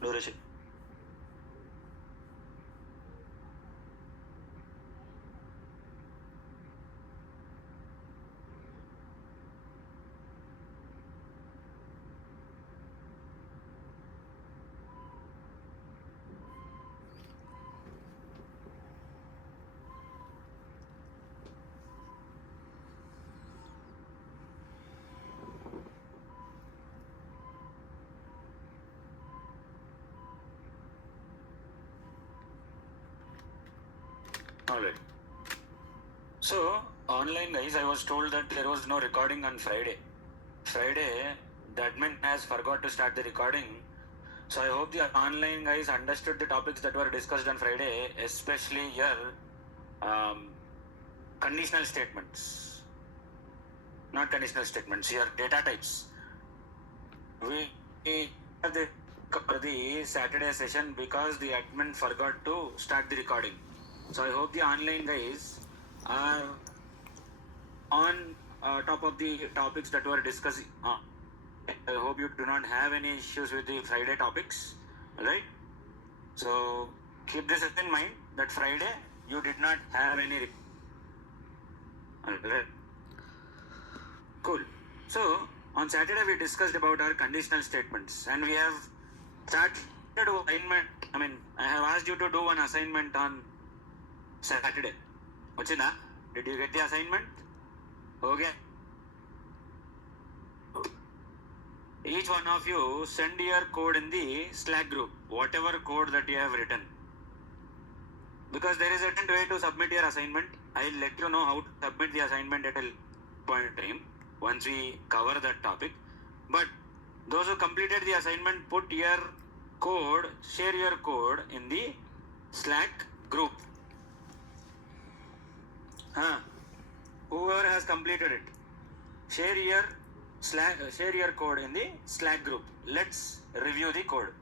Duration. Alright. So, online guys, I was told that there was no recording on Friday. Friday, the admin has forgot to start the recording. So I hope the online guys understood the topics that were discussed on Friday, especially your conditional statements. Not conditional statements, your data types. We have the Saturday session because the admin forgot to start the recording. So I hope the online guys are on top of the topics that were discussed. I hope you do not have any issues with the Friday topics, right? So keep this in mind that Friday you did not have any. Right. Cool. So on Saturday we discussed about our conditional statements and we have started assignment. I have asked you to do one assignment on Saturday. Ochina, did you get the assignment? Okay. Each one of you send your code in the Slack group, whatever code that you have written. Because there is a different way to submit your assignment. I'll let you know how to submit the assignment at a point in time once we cover that topic. But those who completed the assignment, put your code, share your code in the Slack group. Whoever has completed it, share your code in the Slack group. Let's review the code.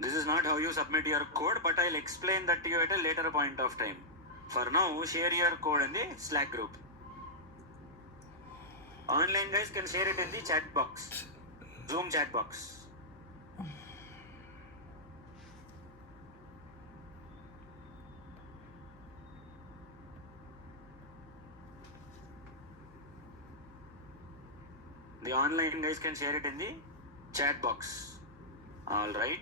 This is not how you submit your code, but I'll explain that to you at a later point of time. For now, share your code in the Slack group. Online guys can share it in the chat box, Zoom chat box. The online guys can share it in the chat box. All right.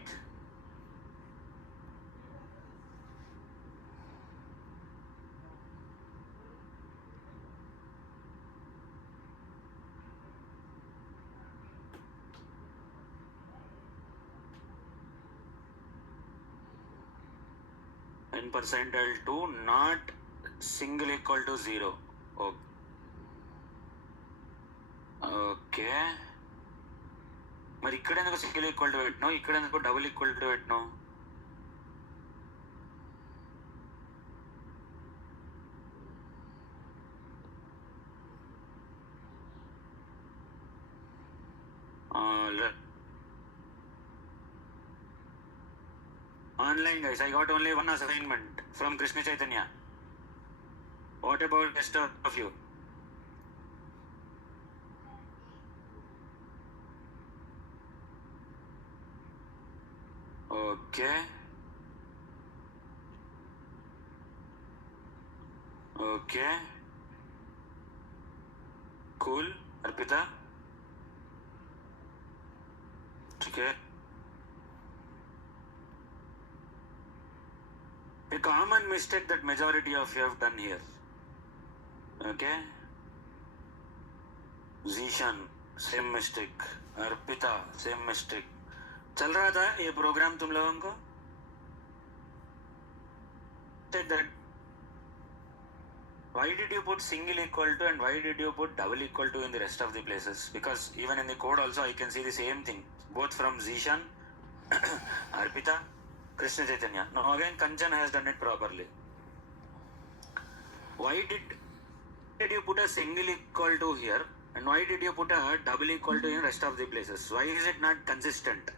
N percentile 2 not single equal to 0. Okay మరి ఇక్కడ ఎందుకు single equal to పెట్టినావు, ఇక్కడ ఎందుకు double equal to పెట్టినావు? Online guys, I got only one assignment from Krishna Chaitanya. What about rest of you? Okay. Okay. Cool. Arpita? Okay. A common mistake that majority of you have done here. Okay. Zishan, same mistake. Arpita, same mistake. चल रहा था ये programme तुम लोगों को? That why did you put single equal to and why did you put double equal to in the rest of the places? Because even in the code also I can see the same thing, both from Zishan, Arpita, Krishna Chaitanya. Now again Kanchan has done it properly. Why did you put a single equal to here and why did you put a double equal to in rest of the places? Why is it not consistent?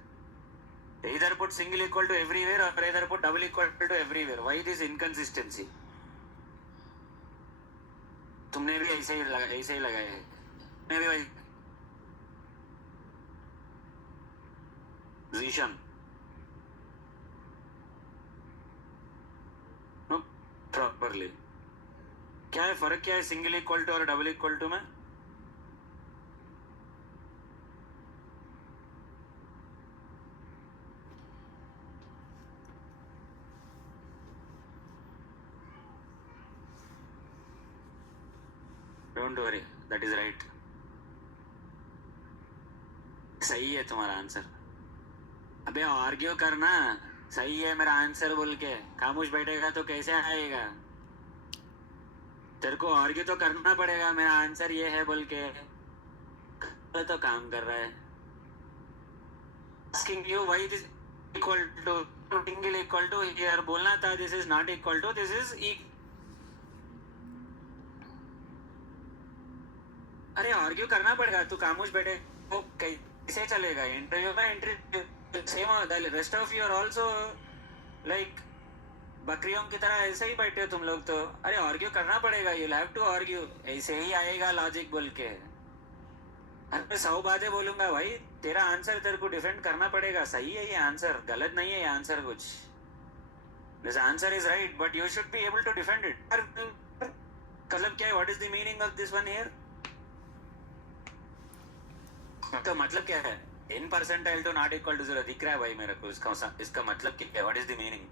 Either put single equal to everywhere or either put double equal to everywhere. Why this inconsistency? तुमने भी ऐसे ही लगाया है, मैं भी वही Zeeshan no properly. क्या है फर्क, क्या है सिंगल इक्वल टू और डबल इक्वल टू में? Don't worry, that is right. सही है तुम्हारा आंसर। अबे आर्ग्यू करना, सही है मेरा आंसर बोल के खामोश बैठेगा तो कैसे आएगा? तेरे को आर्ग्यू तो करना पड़ेगा मेरा आंसर ये है बोल के, तो काम कर रहा है। asking you why this equal to single equal to here बोलना था, this is not equal to, this is अरे आर्ग्यू करना पड़ेगा, तू खामोश बैठे वो कैसे चलेगा? इंटरव्यू में interview same, rest of you are also like बकरियों की तरह ऐसे ही बैठे हो तुम लोग तो। अरे आर्ग्यू करना पड़ेगा, यू हैव टू आर्ग्यू, ऐसे ही आएगा लॉजिक बोल के। अरे 100 बातें बोलूंगा भाई, तेरा आंसर तेरे को डिफेंड करना पड़ेगा। सही है ये आंसर, गलत नहीं है ये आंसर कुछ। This answer is right but you should be able to defend it. मतलब क्या है, what is the meaning of this one here? तो मतलब क्या है? In percentile to not equal to 0 दिख रहा है भाई मेरे को, इसका मतलब क्या है? What is the meaning?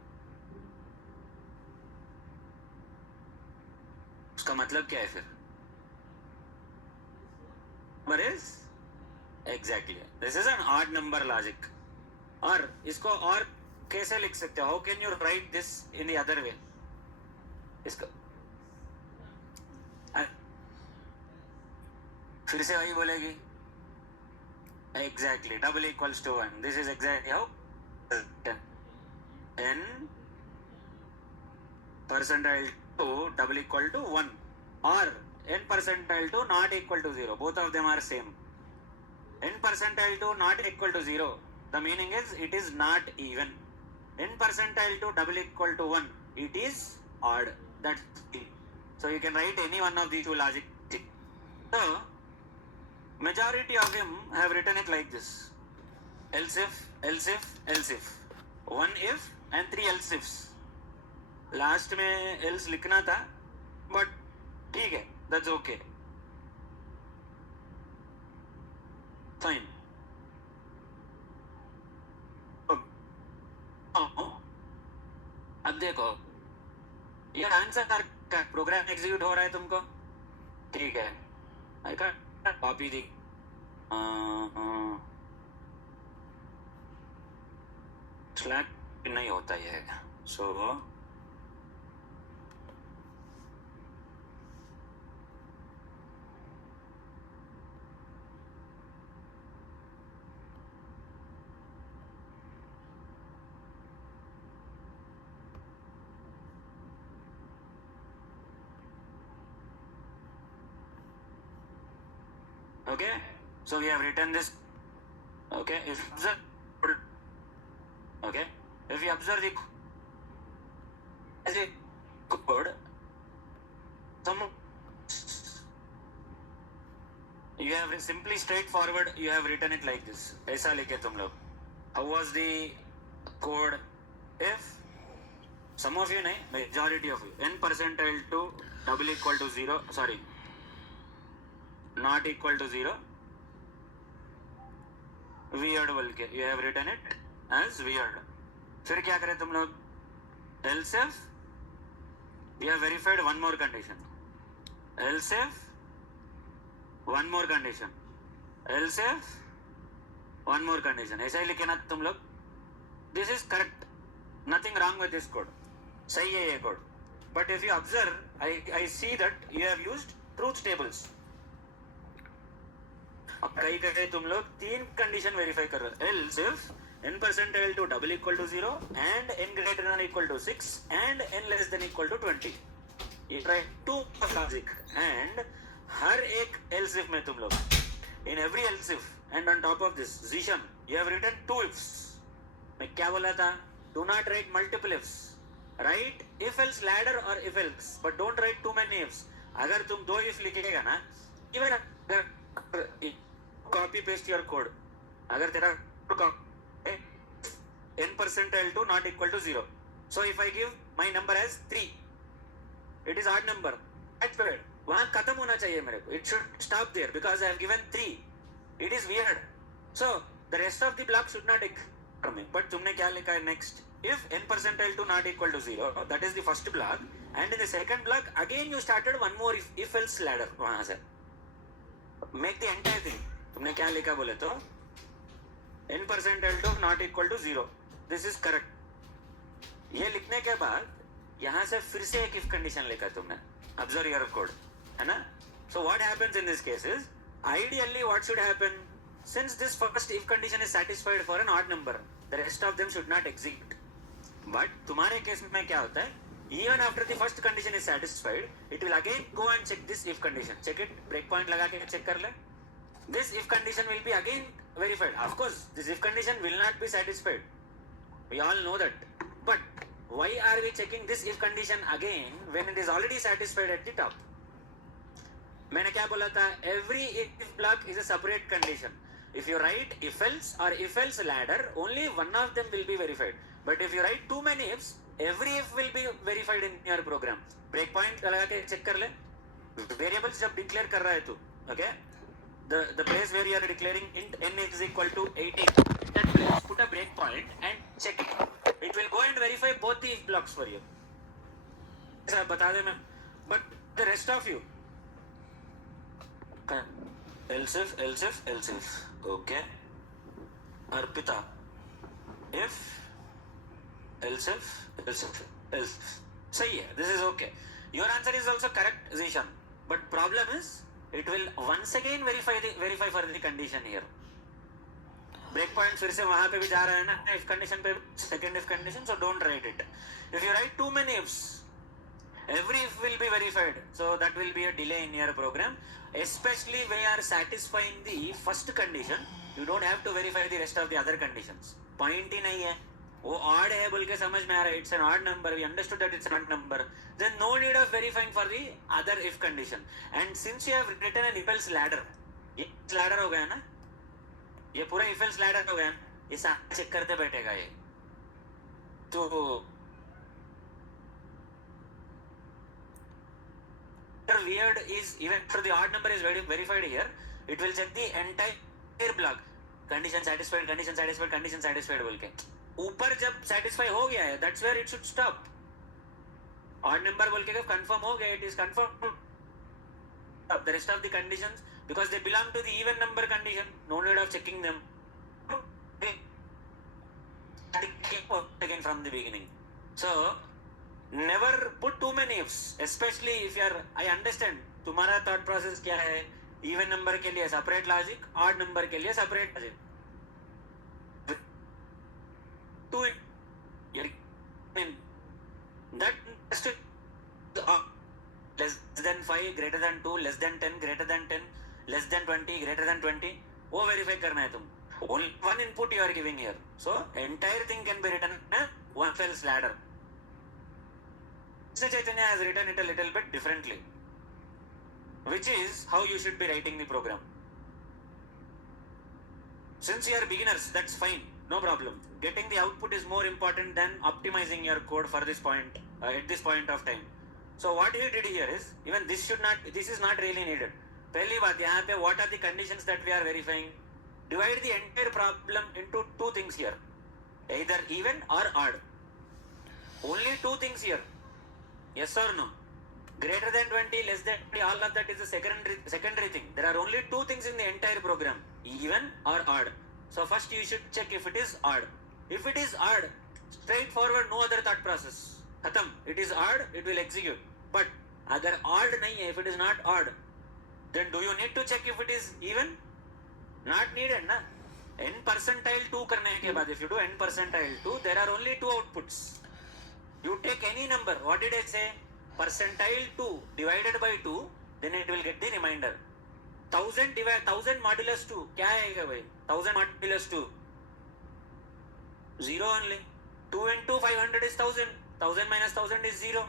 उसका मतलब क्या है फिर? Number is exactly, this is an odd number logic. और इसको और कैसे लिख सकते हो? How can you right this in the other way? इसको फिर से वही बोलेगी, exactly double equals to 1. This is exactly how n percentile to double equal to 1 or n percentile to not equal to 0, both of them are same. N percentile to not equal to 0, the meaning is it is not even. N percentile to double equal to 1, it is odd. That's it. So you can write any one of these two logic. So majority of them have written it like this: else if, else if, else if, one if and three else ifs. Last में else लिखना था but ठीक है, that's okay, fine. अब देखो ये answer का program execute हो रहा है तुमको, ठीक है? आई का कॉपी दी स्लैक नहीं होता है, सो okay, so we have written this. Okay, if observe, okay, if we observe the as a code, some you have simply straightforward you have written it like this. ऐसा लिखे तुम लोग. How was the code? If some of you नहीं, majority of you, n percentile to double equal to 0, sorry, not equal to 0, weird बोल के you have written it as weird. फिर क्या करें तुम लोग? else if you have verified one more condition, else if one more condition, else if one more condition, ऐसा ही लिखे ना तुम लोग. This is correct, nothing wrong with this code, सही है ये code. But if you observe, I see that you have used truth tables. अब कहीं कहीं तुम लोग तीन कंडीशन वेरीफाई कर रहे हो. else if n percentile to double equal to 0 and n greater than equal to 6 and n less than equal to 20. ये try two logic and हर एक else if में तुम लोग in every else if and on top of this Zishan you have written two ifs. मैं क्या बोला था? Do not write multiple ifs. Write if else ladder or if else, but don't write too many ifs. अगर तुम 2 if लिखेगा ना, even अगर copy paste your code, अगर तेरा n percentile 2 not equal to 0, so if I give my number as 3, it is odd number, that's weird. वहाँ खत्म होना चाहिए मेरे को, it should stop there because I have given 3. It is weird. So the rest of the block should not occur me. But तुमने क्या लिखा है next? If n percentile 2 not equal to 0, that is the first block, and in the second block again you started one more if else ladder वहाँ से. Make the entire thing. तुमने क्या लिखा बोले तो n percentile 2 not equal to 0. This is correct. ये लिखने के बाद यहाँ से फिर से एक if condition लिखा तुमने. Observe your code, है ना? So what happens in this case is, ideally what should happen, since this first if condition is satisfied for an odd number, the rest of them should not exist. But तुम्हारे case में क्या होता है, even after the first condition is satisfied, it will again go and check this if condition. Check it, breakpoint लगा के check कर ले. This if condition will be again verified. Of course, this if condition will not be satisfied. We all know that. But why are we checking this if condition again when it is already satisfied at the top? मैंने क्या बोला था? Every if block is a separate condition. If you write if else or if else ladder, only one of them will be verified. But if you write too many ifs, every if will be verified in your program. Breakpoint लगा के check कर ले. Variables जब declare कर रहा है तू, okay? The place where you are declaring int n is equal to 18, that place put a breakpoint and check it. It will go and verify both the if blocks for you. ऐसा बता देना. But the rest of you, else if, okay. Arpita, if, else if. सही है, this is okay. Your answer is also correct, Zishan. But problem is, it will once again verify for the condition here. Breakpoint फिर से वहाँ पे भी जा रहा है ना, if condition पे, second if condition, so don't write it. If you write too many ifs, every if will be verified, so that will be a delay in your program. Especially when you are satisfying the first condition, you don't have to verify the rest of the other conditions. Point ही नहीं है, वो odd है बोल के समझ में आ रहा है, it's an odd number, we understood that it's an odd number, then no need of verifying for the other if condition. And since you have written an if else ladder, ये ladder हो गया ना, ये पूरा if else ladder हो गया, ये सारा चेक करते बैठेगा ये. तो weird is, even for the odd number is verified here, it will check the entire block. Condition satisfied बोल के ऊपर जब satisfy हो गया है, that's where it should stop. Odd number बोल के जब confirm हो गया, it is confirmed. The rest of the conditions, because they belong to the even number condition, no need of checking them. Again from the beginning. So never put too many ifs, especially if you are, I understand तुम्हारा thought process क्या है, even number के लिए separate logic, odd number के लिए separate logic. To it, that less than 5 greater than 2 less than 10 greater than 10 less than 20 greater than 20, वो verify करना है तुम. Only one input you are giving here, so entire thing can be written in a one else ladder. Chaitanya has written it a little bit differently, which is how you should be writing the program. Since you are beginners, that's fine, no problem. Getting the output is more important than optimizing your code for this point, at this point of time. So what you did here is, even this is not really needed. पहली बात यहाँ पे, what are the conditions that we are verifying? Divide the entire problem into two things here, either even or odd. Only two things here. Yes or no? Greater than 20, less than 20, all of that is a secondary thing. There are only two things in the entire program, even or odd. So first you should check if it is odd. If it is odd, straightforward, no other thought process. Khatam. It is odd, it will execute. But agar odd nahi hai, if it is not odd, then do you need to check if it is even? Not needed, na? N percentile 2 करने के बाद, if you do n percentile 2, there are only two outputs. You take any number. What did I say? Percentile 2 divided by 2, then it will get the remainder. 1000 modulus 2, क्या आएगा भाई? 1000 modulus 2, 0 only. 2 into 500 is 1000. 1000 minus 1000 is 0.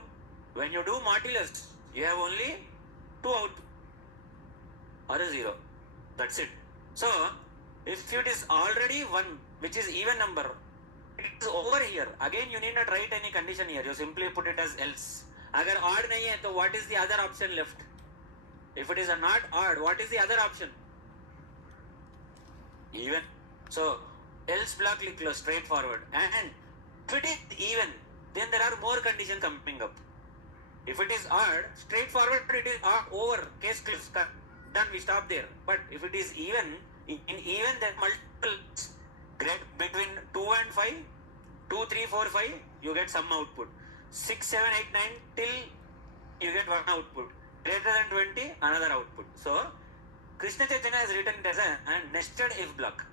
When you do modulus, you have only or a 0. That's it. So if it is already 1, which is even number, it is over here. Again, you need not write any condition here. You simply put it as else. Agar odd nahi hai, so what is the other option left? If it is not odd, what is the other option? Even. So else block लिख straightforward. And if it is even, then there are more conditions coming up. If it is odd, straightforward, it is odd, over, case closed, done, we stop there. But if it is even, in even, there are multiple grade between 2 and 5, 2, 3, 4, 5, you get some output. 6, 7, 8, 9, till you get one output. Greater than 20, another output. So Krishna Chaitanya has written it as a nested if block.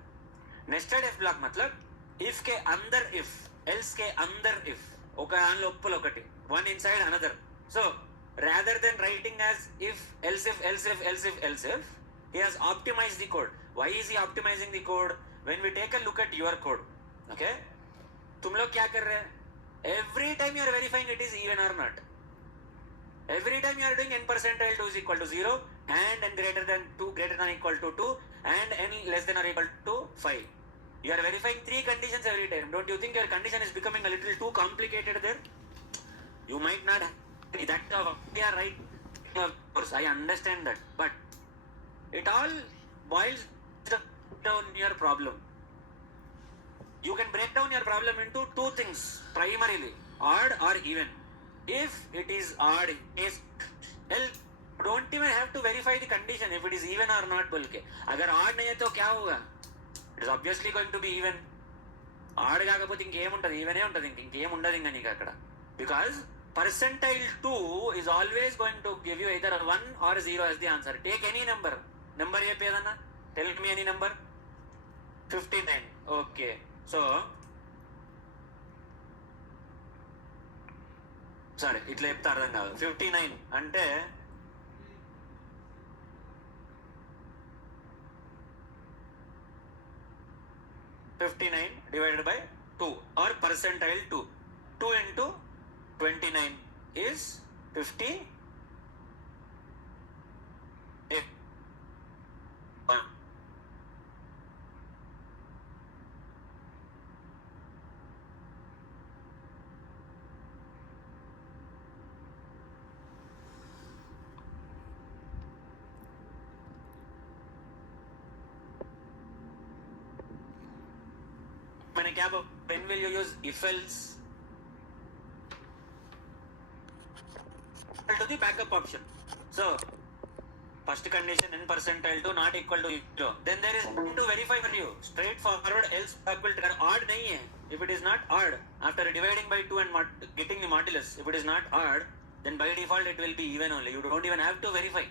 Nested if block matlab, if ke andar if, else ke andar if, oka loppal okati, one inside another. So rather than writing as if, else if, else if, else if, else if, he has optimized the code. Why is he optimizing the code? When we take a look at your code, okay, तुम लोग क्या कर रहे हैं? Every time you are verifying it is even or not. Every time you are doing n percentile 2 is equal to 0 and n greater than 2 greater than equal to 2 and n less than or equal to 5. You are verifying 3 conditions every time. Don't you think your condition is becoming a little too complicated there? You might not have that. We are right. Of course, I understand that. But it all boils down your problem. You can break down your problem into 2 things primarily, odd or even. If it is odd, well, don't even have to verify the condition if it is even or not. बोलके अगर odd नहीं है तो क्या होगा? It is obviously going to be even. Odd కాకపోతే ఇంకేం ఉంటది, ఈవెనే ఉంటది, ఇంకేం ఉండదు ఇంకా నీకు అక్కడ. Because percentile 2 is always going to give you either 1 or 0 as the answer. Take any number. Number చెప్పేదన్నా? Tell me any number. 59. Okay. So సరే ఇట్లా చెప్తే అర్థం కాదు. 59 అంటే divided by 2 or percentile 2. 2 into 29 is 50. When will you use if else? To the backup option. So first condition n percentile 2 not equal to 0. Then there is nothing to verify for you. Straightforward else block will trigger. Odd nahi hai. If it is not odd, after dividing by 2 and getting the modulus, if it is not odd, then by default it will be even only. You don't even have to verify.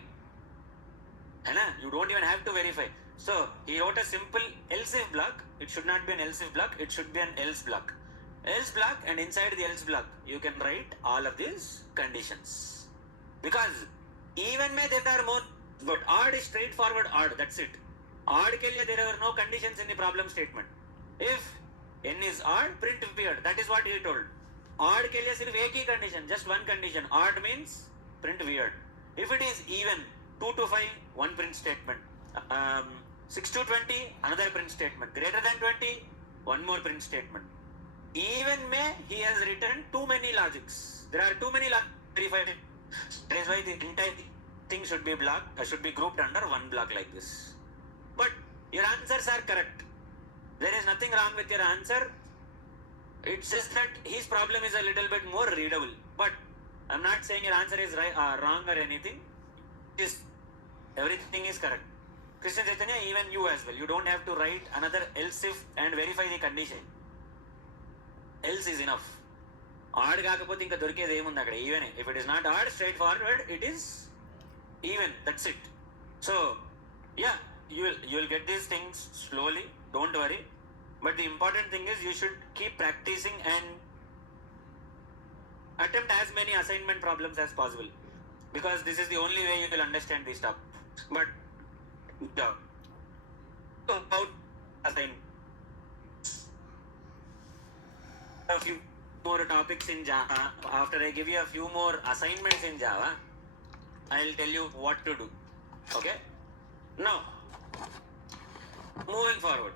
You don't even have to verify. So he wrote a simple else if block. It should not be an else if block. It should be an else block. Else block, and inside the else block you can write all of these conditions. Because even may there are more, but odd is straightforward odd. That's it. Odd ke liye there are no conditions in the problem statement. If n is odd, print weird. That is what he told. Odd ke liye sirf ek hi condition, just one condition. Odd means print weird. If it is even, 2 to 5, one print statement. 6 to 20, another print statement. Greater than 20, one more print statement. Even may he has written too many logics. There are too many verified. That is why the entire thing should be grouped under one block like this. But your answers are correct. There is nothing wrong with your answer. It's just that his problem is a little bit more readable. But I'm not saying your answer is right or wrong or anything. Just everything is correct. Krishna Chaitanya, even you as well. You don't have to write another else if and verify the condition. Else is enough. Odd కాకపోతే ఇంకా దొరికేది ఏముంది అక్కడ, even. If it is not odd, straightforward, it is even. That's it. So yeah, you will get these things slowly. Don't worry. But the important thing is you should keep practicing and attempt as many assignment problems as possible, because this is the only way you will understand this stuff. But about assignment, a few more topics in Java. After I give you a few more assignments in Java, I'll tell you what to do. Okay? Now, moving forward.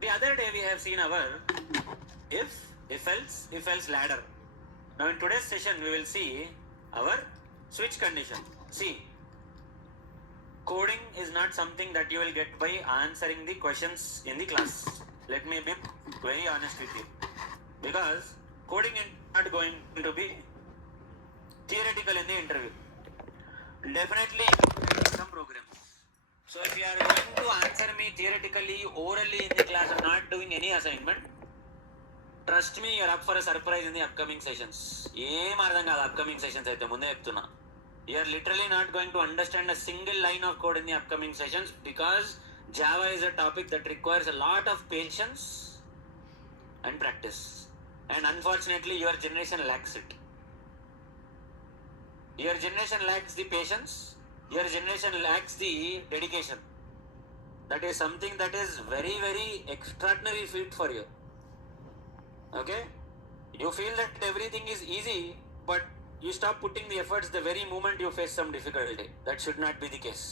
The other day we have seen our if else ladder. Now in today's session we will see our switch condition. See, coding is not something that you will get by answering the questions in the class. Let me be very honest with you. Because coding is not going to be theoretical in the interview. Definitely some programs. So if you are going to answer me theoretically, orally in the class and not doing any assignment, trust me, you are up for a surprise in the upcoming sessions. Upcoming sessions you are literally not going to understand a single line of code in the upcoming sessions because Java is a topic that requires a lot of patience and practice. And unfortunately, your generation lacks it. Your generation lacks the patience. Your generation lacks the dedication. That is something that is very, very extraordinary feat for you. Okay? You feel that everything is easy, but you stop putting the efforts the very moment you face some difficulty. That should not be the case.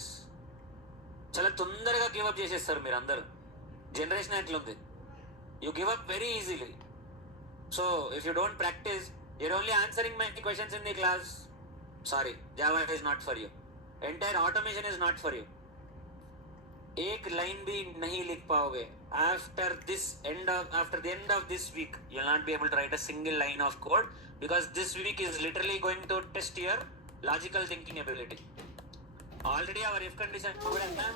చాలా తొందరగా give up చేసేస్తారు మీరు అందరు. Generation అట్లుంది. You give up very easily. So, if you don't practice, you're only answering my questions in the class. Sorry, Java is not for you. Entire automation is not for you. एक line भी नहीं लिख पाओगे. After the end of this week, you'll not be able to write a single line of code because this week is literally going to test your logical thinking ability. Already our if condition program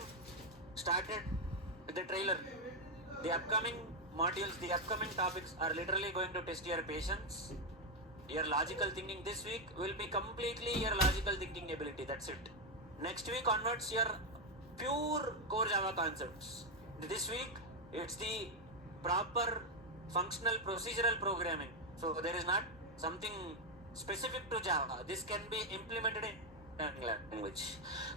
started with the trailer. The upcoming modules, the upcoming topics are literally going to test your patience. Your logical thinking this week will be completely your logical thinking ability. That's it. Next week onwards, your pure core Java concepts. This week, it's the proper functional procedural programming. So there is not something specific to Java. This can be implemented in language.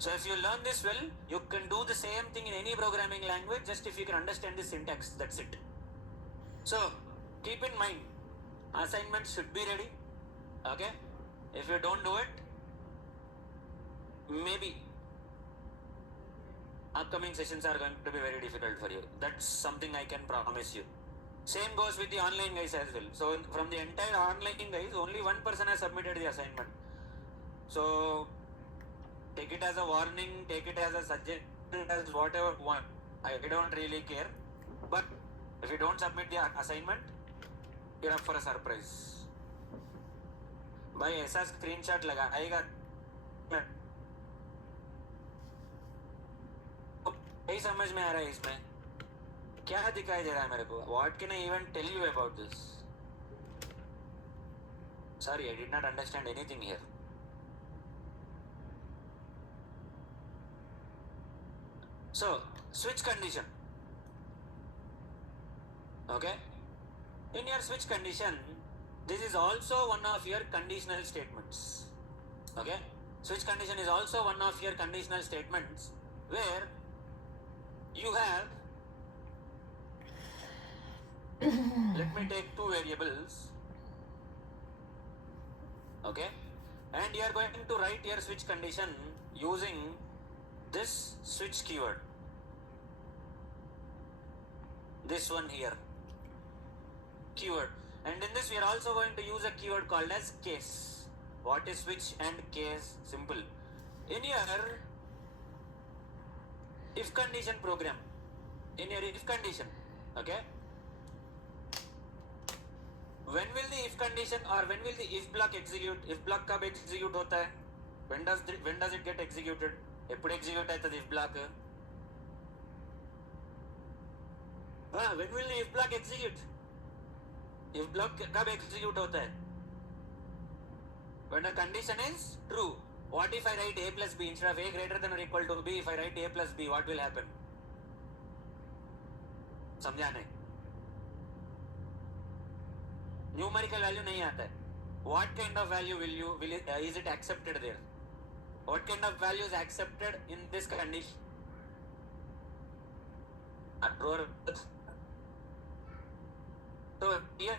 So if you learn this well, you can do the same thing in any programming language, just if you can understand the syntax. That's it. So keep in mind, assignments should be ready. Okay? If you don't do it, maybe upcoming sessions are going to be very difficult for you. That's something I can promise you. Same goes with the online guys as well. So from the entire online guys, only one person has submitted the assignment. So take it as a warning, take it as a suggestion, as whatever you want. I don't really care. But if you don't submit the assignment, you're up for a surprise. भाई ऐसा screenshot लगाएगा नहीं समझ में आ रहा है इसमें क्या दिखाई दे रहा है मेरे को. What can I even tell you about this? Sorry, I did not understand anything here. So, switch condition. Okay? In your switch condition, this is also one of your conditional statements. Okay? Switch condition is also one of your conditional statements where you have let me take two variables. Okay? And you are going to write your switch condition using this switch keyword. This one here. Keyword. And in this we are also going to use a keyword called as case. What is switch and case? Simple. In your if condition program, in your if condition, okay, when will the if condition or when will the if block execute? If block कब execute होता है? When does it get executed? एప్పుడు execute అవుతుంది if block? When will the if block execute? If block कब execute होता है? When a condition is true. What if I write a plus b instead of a greater than or equal to b? If I write a plus b, what will happen? समझा नहीं? Numerical value नहीं आता है. What kind of value is it accepted there? What kind of value is accepted in this condition? So here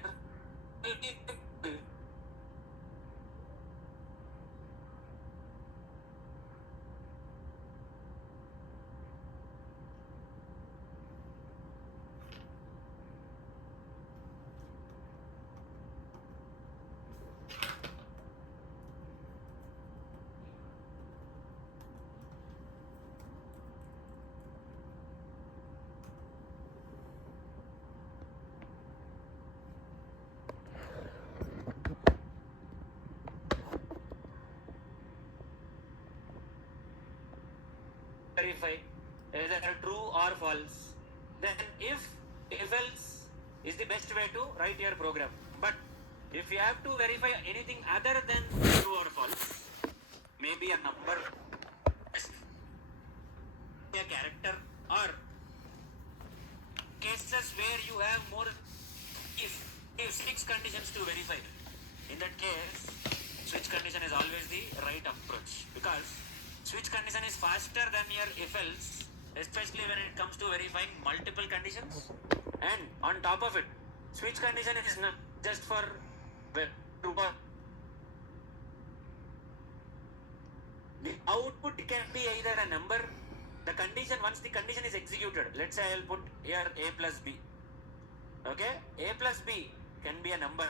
verify either true or false. Then if else is the best way to write your program. But if you have to verify anything other than true or false, maybe a number, a character, or cases where you have more if switch conditions to verify. In that case, switch condition is always the right approach, because switch condition is faster than your if else, especially when it comes to verifying multiple conditions. And on top of it, switch condition is not just for true or the output can be either a number, the condition, once the condition is executed, let's say I'll put here a plus b. Okay, a plus b can be a number,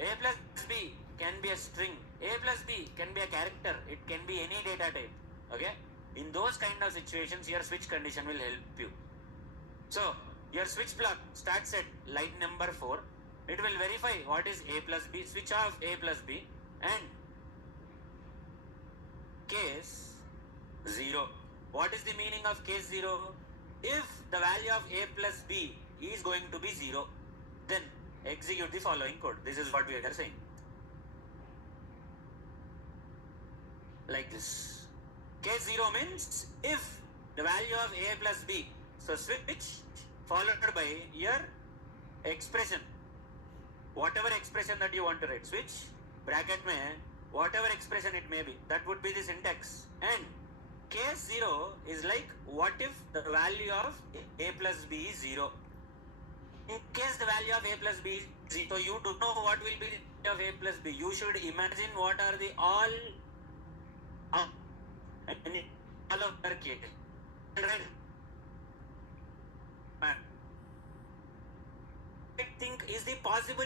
a plus b can be a string, a plus b can be a character, it can be any data type. Okay, in those kind of situations, your switch condition will help you. So your switch block starts at line number 4. It will verify what is a plus b, switch off a plus b, and case 0. What is the meaning of case 0? If the value of a plus b is going to be 0, then execute the following code. This is what we are saying. Like this. Case 0 means if the value of a plus b, so switch followed by your expression, whatever expression that you want to write, switch bracket mein whatever expression it may be, that would be the syntax. And case 0 is like, what if the value of a plus b is 0? In case the value of a plus b is 0, so you don't know what will be the value of a plus b. You should imagine what are the all of their case. I think is the possible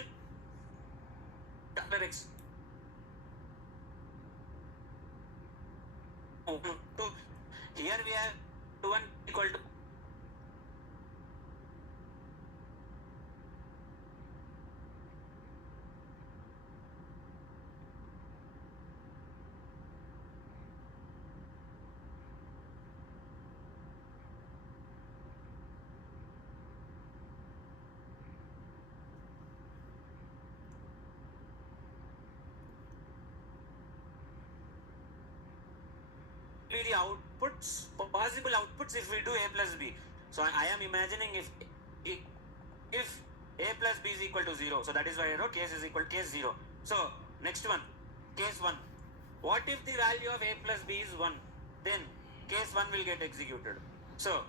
here we have 1 equal to the outputs, possible outputs if we do a plus b. So I am imagining if a plus b is equal to 0, so that is why I wrote case is equal to case 0. So next one, case 1. What if the value of a plus b is 1? Then case 1 will get executed. So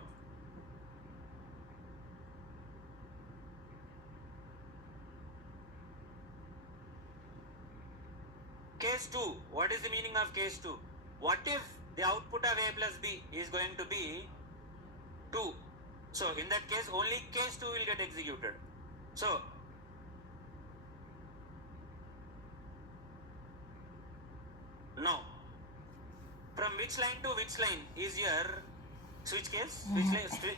case 2, what is the meaning of case 2? What if the output of a plus b is going to be 2? So in that case, only case 2 will get executed. So now, from which line to which line is your switch case?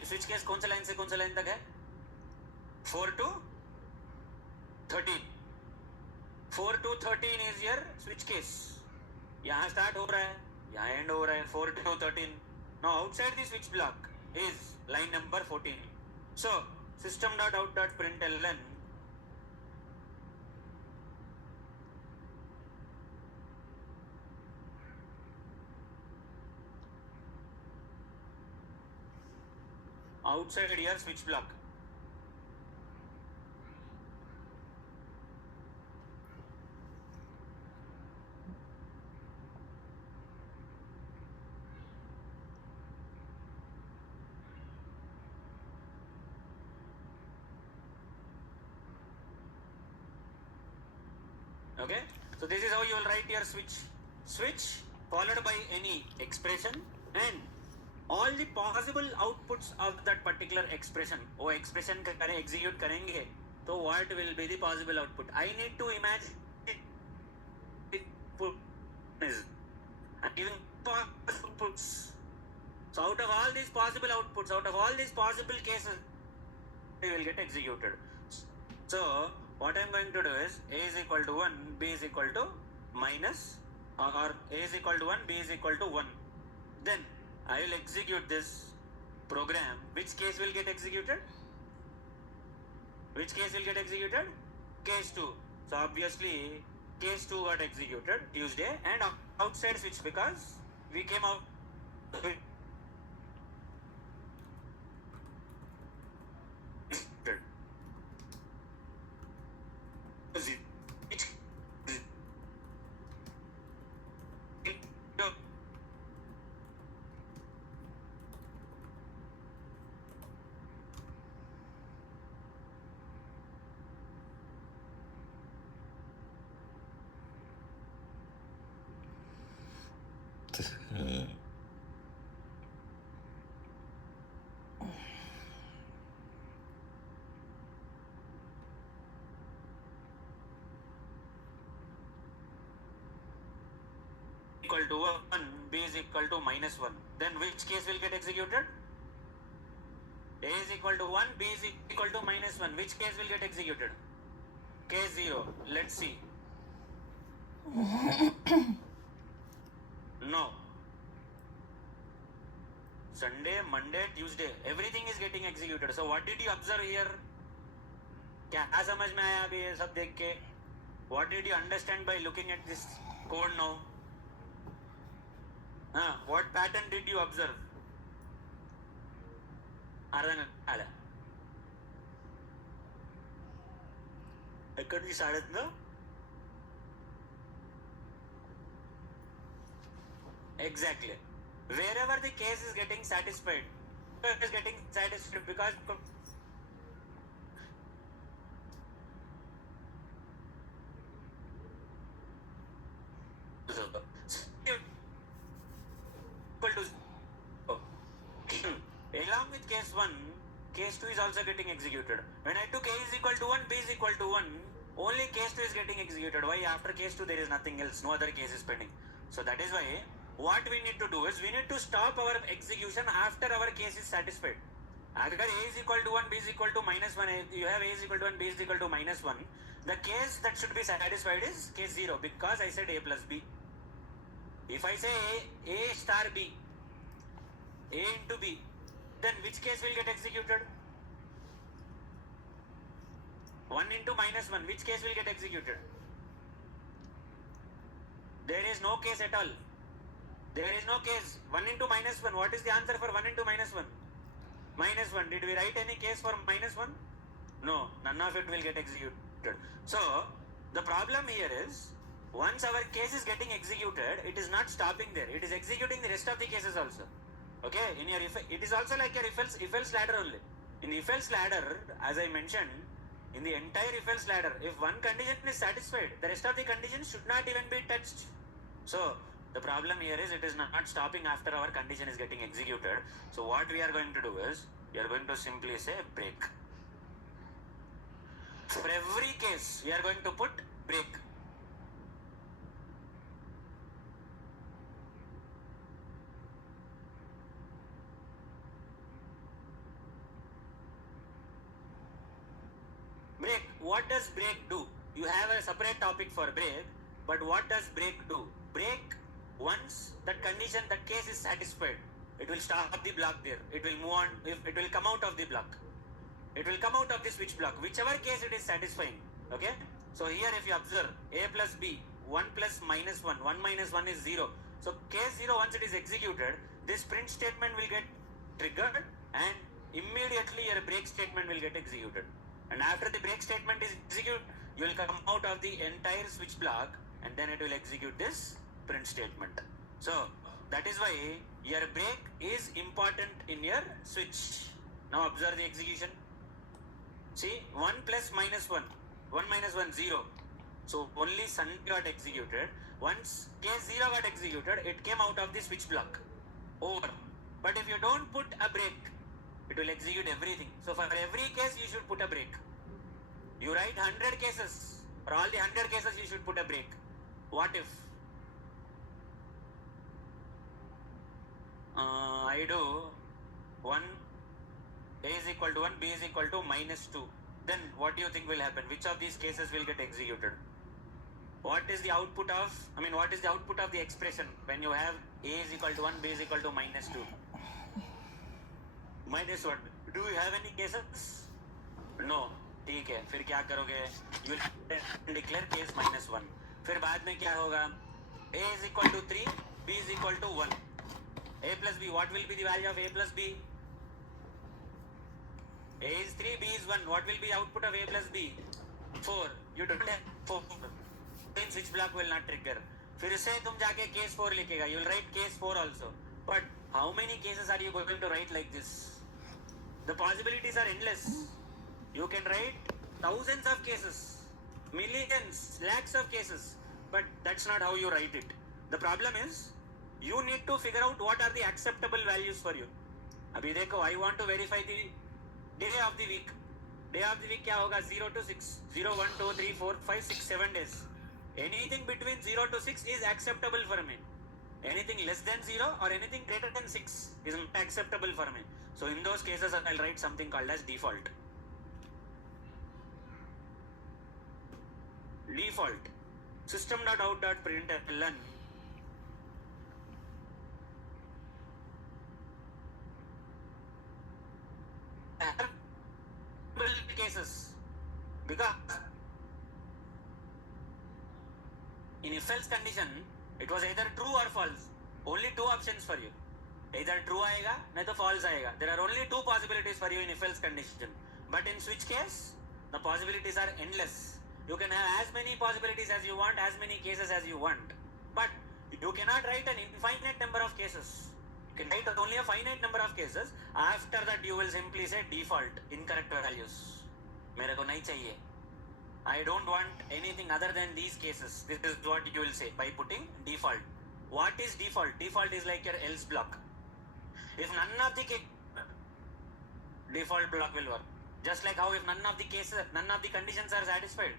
Switch case कौन सा line से कौन सा line तक है? 4 to 13. 4 to 13 is your switch case. यहाँ start हो रहा है, यहाँ end हो रहा है, 4 to 13. Now outside the switch block is line number 14. So system.out.println outside your switch block. Okay, so this is how you will write your switch followed by any expression and all the possible outputs of that particular expression. वो expression execute करेंगे तो what will be the possible output? I need to imagine is giving outputs. So out of all these possible outputs, out of all these possible cases, they will get executed. So what I am going to do is a is equal to 1, b is equal to minus, or a is equal to 1, b is equal to 1. Then I will execute this program. Which case will get executed? Which case will get executed? Case 2. So obviously case 2 got executed Tuesday and outside switch because we came out. Equal to 1, B is equal to minus 1. Then which case will get executed? A is equal to 1, B is equal to minus 1. Which case will get executed? Case 0. Let's see. No. Sunday, Monday, Tuesday, everything is getting executed. So what did you observe here? क्या समझ में आया अभी ये सब देख के? What did you understand by looking at this code now? What pattern did you observe? అర్థం కాలే ఎక్కడి నుంచి స్టార్ట్ అవుతుందో exactly wherever the case is getting satisfied because along with case 1, case 2 is also getting executed. When I took A is equal to 1, B is equal to 1, only case 2 is getting executed. Why? After case 2 there is nothing else, no other case is pending. So that is why what we need to do is we need to stop our execution after our case is satisfied. Agar A is equal to 1, B is equal to minus 1, you have A is equal to 1, B is equal to minus 1, the case that should be satisfied is case 0 because I said A plus B. If I say A star B, A into B, then which case will get executed? 1 into minus 1, which case will get executed? There is no case at all. There is no case. 1 into minus 1, what is the answer for 1 into minus 1? Minus 1. Did we write any case for minus 1? No, none of it will get executed. So, the problem here is, once our case is getting executed, it is not stopping there. It is executing the rest of the cases also. Okay, in your it is also like your if else ladder only. In if else ladder, as I mentioned, in the entire if else ladder, if one condition is satisfied, the rest of the conditions should not even be touched. So the problem here is it is not stopping after our condition is getting executed. So what we are going to do is we are going to simply say break. For every case, we are going to put break. Break. What does break do? You have a separate topic for break, but what does break do? Break, once that condition, that case is satisfied, it will stop the block there. It will move on. If it will come out of the block, it will come out of the switch block. Whichever case it is satisfying. Okay. So here, if you observe A plus B, 1 plus minus 1, 1 minus 1 is 0. So case 0, once it is executed, this print statement will get triggered and immediately your break statement will get executed. And after the break statement is executed, you will come out of the entire switch block and then it will execute this print statement. So that is why your break is important in your switch. Now observe the execution. See, 1 plus minus 1, 1 minus 1, 0. So only Sun got executed. Once case 0 got executed, it came out of the switch block. Over. But if you don't put a break, it will execute everything. So for every case, you should put a break. You write 100 cases. For all the 100 cases, you should put a break. What if I do 1, A is equal to 1, B is equal to minus 2. Then what do you think will happen? Which of these cases will get executed? what is the output of the expression when you have a is equal to 1, b is equal to minus 2? Minus 1. Do you have any cases? No. ठीक है, फिर क्या करोगे? You will declare case minus 1. फिर बाद में क्या होगा? a is equal to 3, b is equal to 1. a plus b, what will be the value of a plus b? A is 3, b is 1. What will be output of a plus b? 4. You don't have 4. Then switch block will not trigger. फिर से तुम जाके case 4 लिखेगा. You will write case 4 also. But how many cases are you going to write like this? The possibilities are endless. You can write thousands of cases, millions, lakhs of cases, but that's not how you write it. The problem is, you need to figure out what are the acceptable values for you. अभी देखो, I want to verify the day of the week. Day of the week क्या होगा? 0 to 6. 0, 1, 2, 3, 4, 5, 6, 7 days. Anything between 0 to 6 is acceptable for me. Anything less than 0 or anything greater than 6 is not acceptable for me. So in those cases, I'll write something called as default. Default. System.out.println. Cases, because in if else condition it was either true or false. Only two options for you. Either true आएगा नहीं तो false आएगा. There are only two possibilities for you in if else condition. But in switch case, the possibilities are endless. You can have as many possibilities as you want, as many cases as you want. But you cannot write an infinite number of cases. You can write only a finite number of cases. After that you will simply say default, incorrect values. मेरे को नहीं चाहिए. I don't want anything other than these cases. This is what you will say by putting default. What is default? Default is like your else block. If none of the default block will work. Just like how if none of the conditions are satisfied,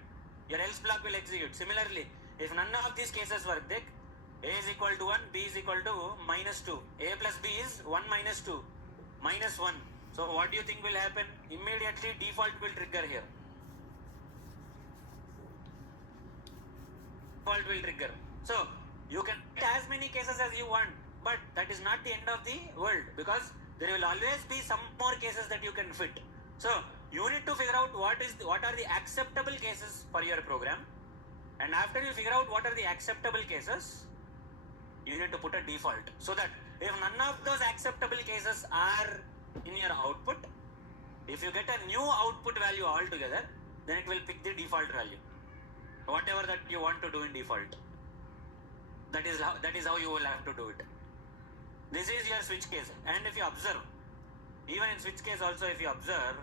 your else block will execute. Similarly, if none of these cases work, then a is equal to 1, b is equal to minus 2. A plus b is 1 minus 2, minus 1. So what do you think will happen? Immediately default will trigger here. Default will trigger. So you can write as many cases as you want, but that is not the end of the world, because there will always be some more cases that you can fit. So you need to figure out what are the acceptable cases for your program, and after you figure out what are the acceptable cases, you need to put a default, so that if none of those acceptable cases are in your output, if you get a new output value altogether, then it will pick the default value, whatever that you want to do in default. That is how you will have to do it. This is your switch case. And if you observe, even in switch case also, if you observe,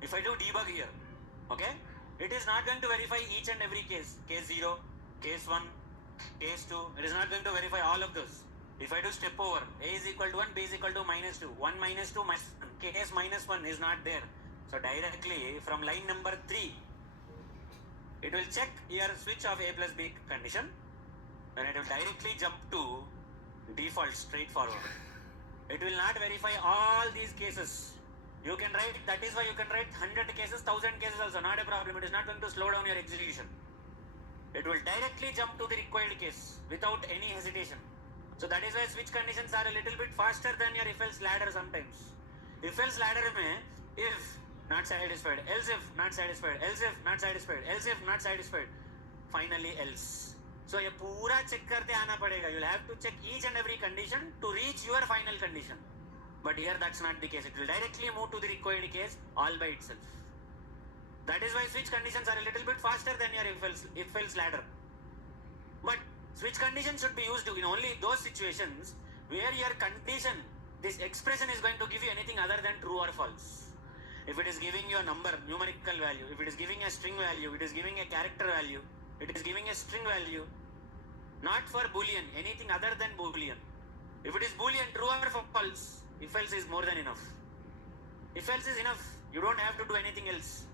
if I do debug here, okay, it is not going to verify each and every case. Case 0, case 1, case 2, it is not going to verify all of those. If I do step over, a is equal to 1, b is equal to minus 2, 1 minus 2 minus 1, case minus 1 is not there. So directly from line number 3, it will check your switch of a plus b condition, and it will directly jump to default straightforward. It will not verify all these cases. You can write, that is why you can write 100 cases, 1000 cases also, not a problem. It is not going to slow down your execution. It will directly jump to the required case without any hesitation. So that is why switch conditions are a little bit faster than your if-else ladder sometimes. If-else ladder mein, if not satisfied, else if not satisfied, else if not satisfied, else if not satisfied, finally else. So ये पूरा check करते आना पड़ेगा. You'll have to check each and every condition to reach your final condition. But here that's not the case. It will directly move to the required case all by itself. That is why switch conditions are a little bit faster than your if-else ladder. But switch conditions should be used in only those situations where your condition, this expression is going to give you anything other than true or false. If it is giving you a number, numerical value, if it is giving a string value, it is giving a character value, it is giving a string value, not for boolean, anything other than boolean. If it is boolean, true or false, if else is more than enough. If else is enough, you don't have to do anything else.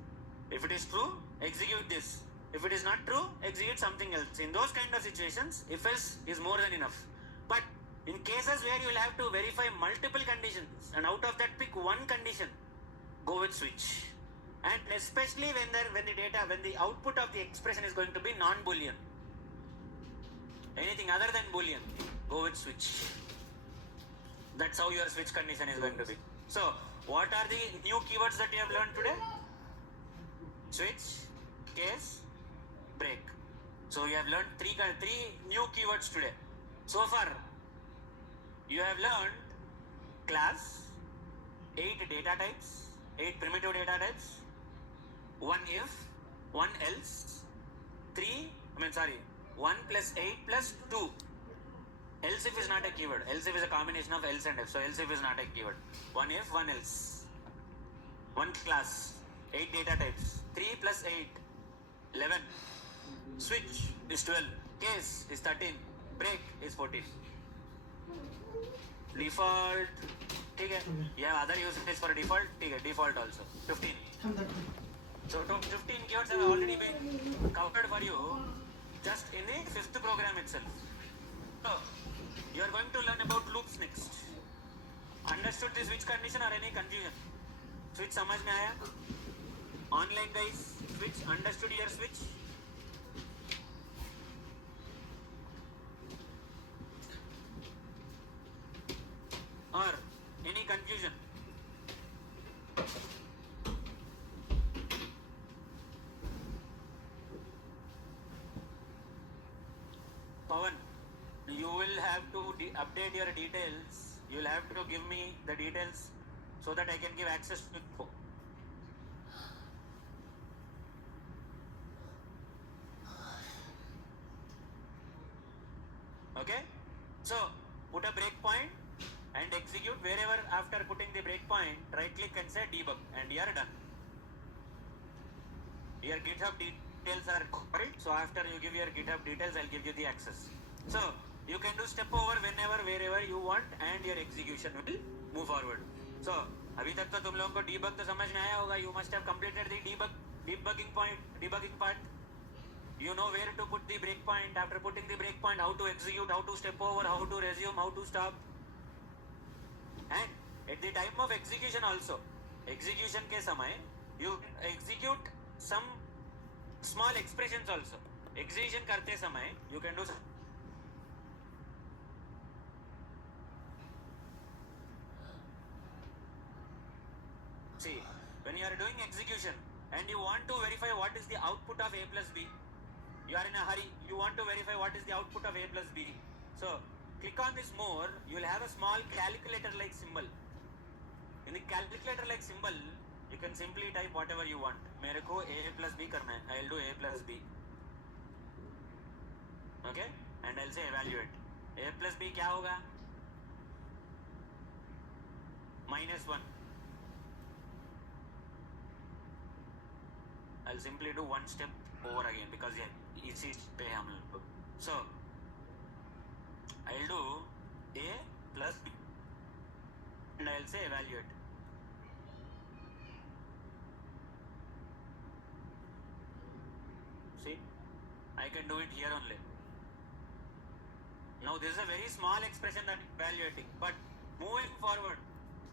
If it is true, execute this. If it is not true, execute something else. In those kind of situations, if else is more than enough. But in cases where you will have to verify multiple conditions, and out of that pick one condition, go with switch. and especially when the output of the expression is going to be non-boolean. Anything other than boolean, go with switch. That's how your switch condition is going to be. So, what are the new keywords that you have learned today? Switch, case, break. So you have learned three new keywords today. So far, you have learned class, 8 data types, 8 primitive data types, 1 if, 1 else, 1 plus 8 plus 2. Else if is not a keyword. Else if is a combination of else and if. So else if is not a keyword. 1 if, 1 else. 1 class, 8 data types, 3 plus 8, 11. Switch is 12. Case is 13. Break is 14. Default, ठीक है. Yeah, other uses for default, ठीक है. Default also 15. So 15 keywords have already been covered for you just in the 5th program itself. So you are going to learn about loops next. Understood the switch condition or any confusion? Switch समझ में आया? Online guys, switch understood your switch? Or any confusion? Pawan, you will have to update your details. You will have to give me the details so that I can give access to info. Okay? So, put a breakpoint and execute wherever after putting the breakpoint, right click and say debug and you are done. Your GitHub details are correct. So after you give your GitHub details, I'll give you the access. So you can do step over whenever, wherever you want and your execution will move forward. So अभी तक तो तुम लोगों को debug तो समझ में आया होगा. You must have completed the debugging part. You know where to put the breakpoint. After putting the breakpoint, how to execute, how to step over, how to resume, how to stop. And at the time of execution also, execution के समय you execute some small expressions also. Execution करते समय you can do some. See, when you are doing execution and you want to verify what is the output of A plus B, you are in a hurry, you want to verify what is the output of A plus B. So click on this more, you will have a small calculator like symbol. In the calculator like symbol, you can simply type whatever you want. मेरे को A plus B करना है. I'll do A plus B. Okay? And I'll say evaluate. A plus B क्या होगा? -1. I'll simply do one step over again because yeah, easy पे हम लोग. So I'll do A plus B and I'll say evaluate. See, I can do it here only. Now this is a very small expression that I'm evaluating, but moving forward,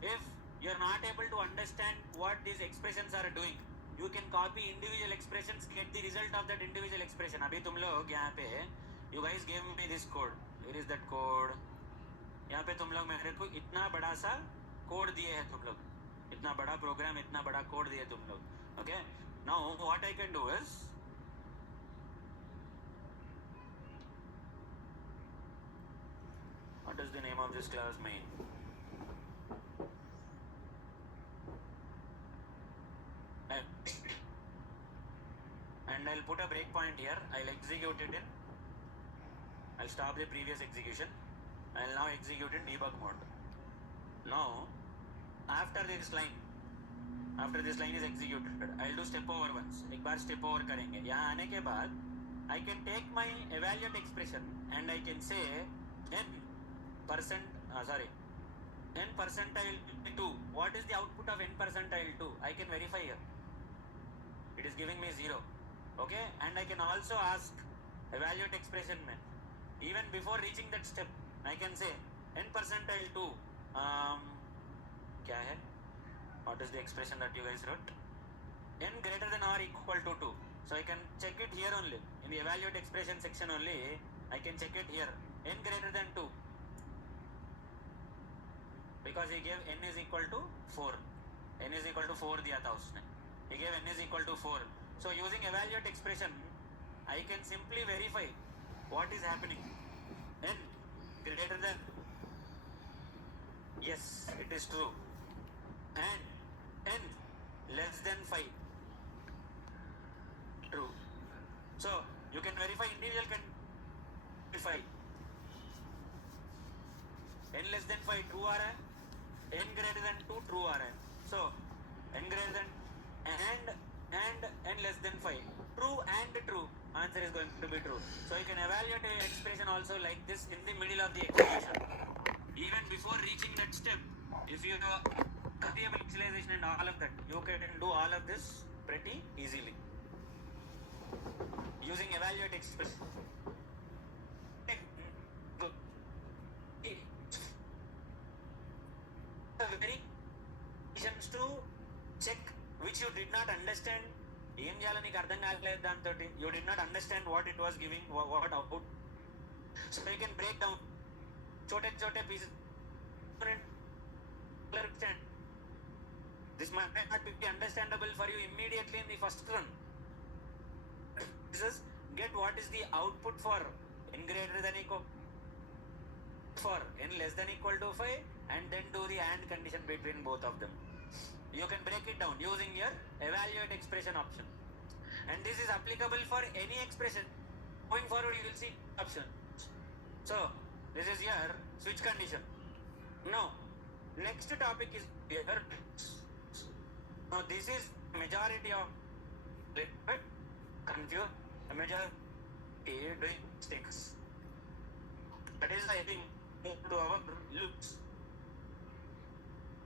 if you're not able to understand what these expressions are doing, you can copy individual expressions, get the result of that individual expression. अभी तुम लोग यहाँ पे, you guys gave me this code. Here is that code. यहाँ पे तुम लोग मेरे को इतना बड़ा सा कोड दिए हैं तुम लोग. इतना बड़ा प्रोग्राम, इतना बड़ा कोड दिए तुम लोग. Okay? Now what I can do is, what is the name of this class? Main. And I'll put a breakpoint here. I'll execute it in. I'll stop the previous execution. I'll now execute in debug mode. Now, after this line is executed, I'll do step over once. एक बार step over करेंगे. यहाँ आने के बाद, I can take my evaluate expression and I can say n percentile 2. What is the output of n percentile 2? I can verify here. It is giving me 0. Okay, and I can also ask evaluate expression में. Even before reaching that step, I can say n percentile 2. क्या है? What is the expression that you guys wrote? n greater than or equal to 2. So I can check it here only. In the evaluate expression section only, I can check it here. N greater than 2. Because he gave n is equal to 4. N is equal to 4 दिया था उसने. He gave n is equal to 4. So using evaluate expression, I can simply verify what is happening. N greater than, yes, it is true. And n less than 5, true. So you can verify individual can verify. N less than 5 true आ रहा है, n greater than 2 true आ रहा है. So n greater than and n less than 5 true and true, answer is going to be true. So you can evaluate an expression also like this in the middle of the execution. Even before reaching that step, if you know variable initialization and all of that, you can do all of this pretty easily using evaluate expression. Very to check which you did not understand. ఏం చేయాలో నీకు అర్థం కాలేదు దాంతో, you did not understand what it was giving, what output. So you can break down छोटे pieces. This might not be understandable for you immediately in the first run. This is get what is the output for n greater than equal for n less than equal to 5, and then do the AND condition between both of them. You can break it down using your evaluate expression option, and this is applicable for any expression. Going forward you will see option. So this is your switch condition. Now next topic is here. Now this is majority of confused majority doing mistakes. That is I think to our loops.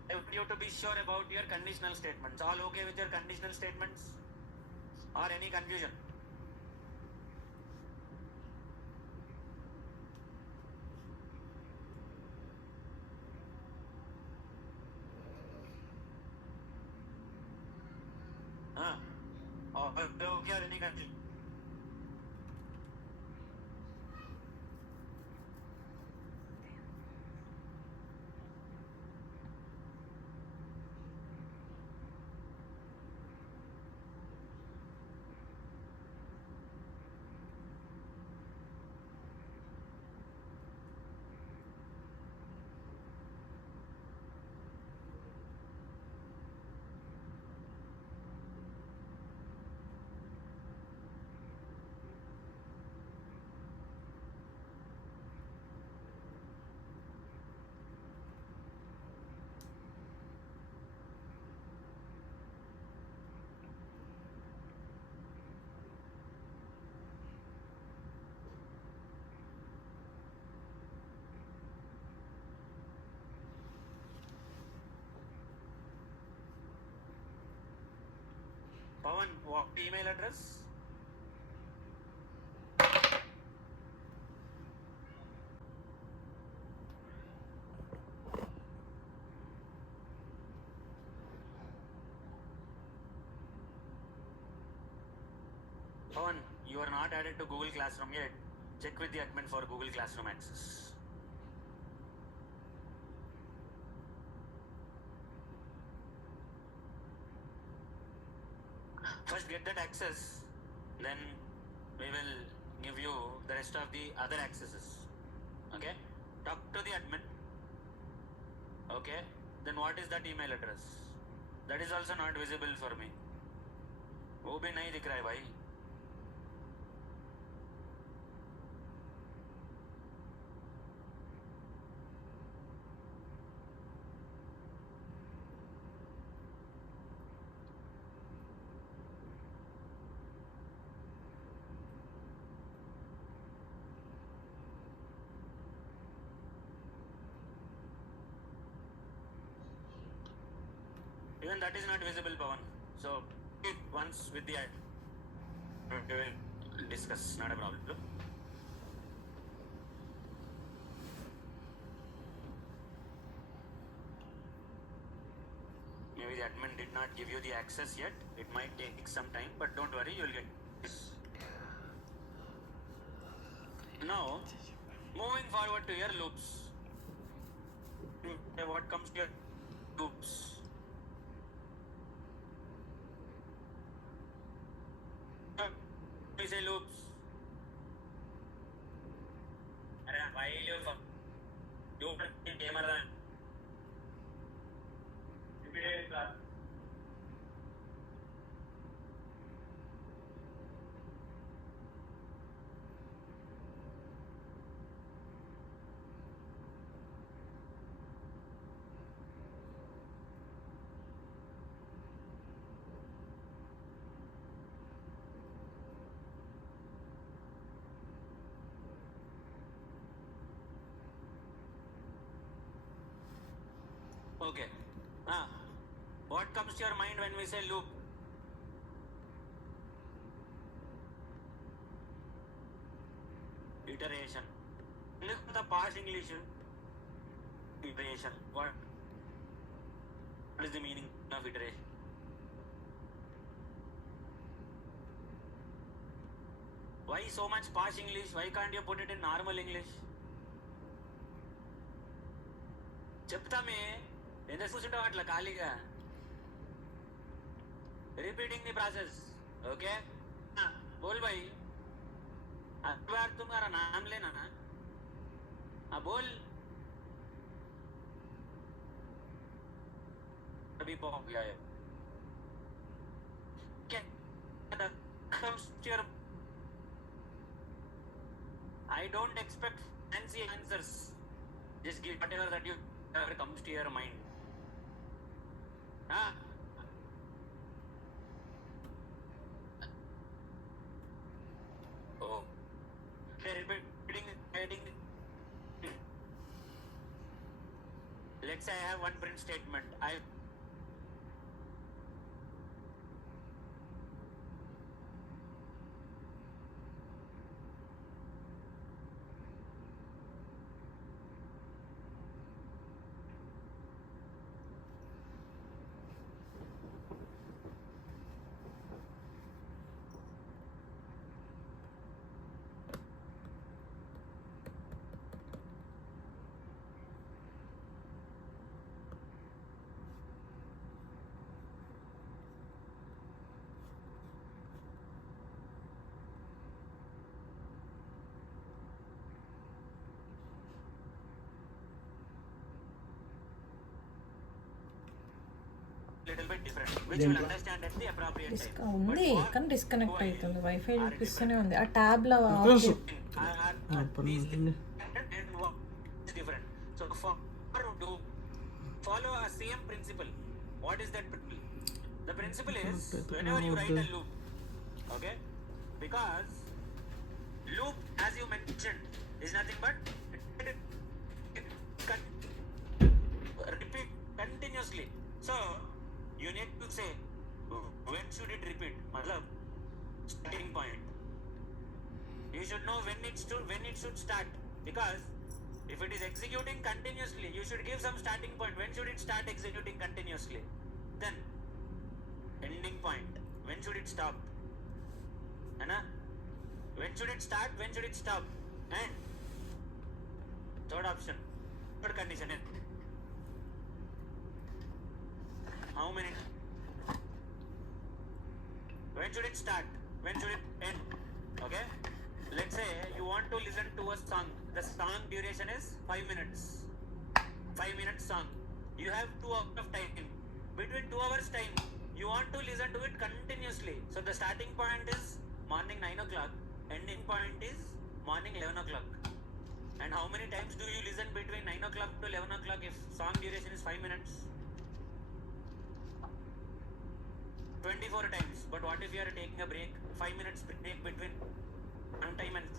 I want you to be sure about your conditional statements. All okay with your conditional statements or any confusion? Okay or any confusion? Pawan, what email address? Pawan, you are not added to Google Classroom yet. Check with the admin for Google Classroom access. First get that access, then we will give you the rest of the other accesses. Okay? Talk to the admin. Okay? Then what is that email address? That is also not visible for me. वो भी नहीं दिख रहा है भाई. Even that is not visible, Pawan. So once with the we will discuss, not a problem. Maybe the admin did not give you the access yet. It might take some time, but don't worry, you'll get this. Now, moving forward to your loops. What comes to your loops? We say loops. While you gamer okay. What comes to your mind when we say loop? Iteration. Look at the past English. Iteration. What is the meaning of iteration? Why so much past English? Why can't you put it in normal English? చెప్తామే ఎంత కూర్చుంటావు అట్లా ఖాళీగా repeating the process okay बोल भाई अब बार तुम्हारा नाम लेना ना बोल अभी पहुंच गया है क्या comes to your I don't expect fancy answers just give whatever that you whatever comes to your mind oh repeating let's say I have one print statement little bit different which you will understand at the appropriate time ఉంది కానీ disconnect అవుతుంది wifi చూపిస్తూనే ఉంది ఆ tab లో different so for to follow a same principle what is that principle the principle is whenever you write a loop okay because loop as you mentioned is nothing but repeat continuously so you need to say when should it repeat matlab starting point you should know when it should start because if it is executing continuously you should give some starting point when should it start executing continuously then ending point when should it stop Anna? When should it start when should it stop and third option third condition how many when should it start when should it end okay let's say you want to listen to a song the song duration is 5 minutes 5 minutes song you have 2 hours of time between 2 hours time you want to listen to it continuously so the starting point is morning 9 o'clock ending point is morning 11 o'clock and how many times do you listen between 9 o'clock to 11 o'clock if song duration is 5 minutes 24 times but what if you are taking a break 5 minutes break between one time and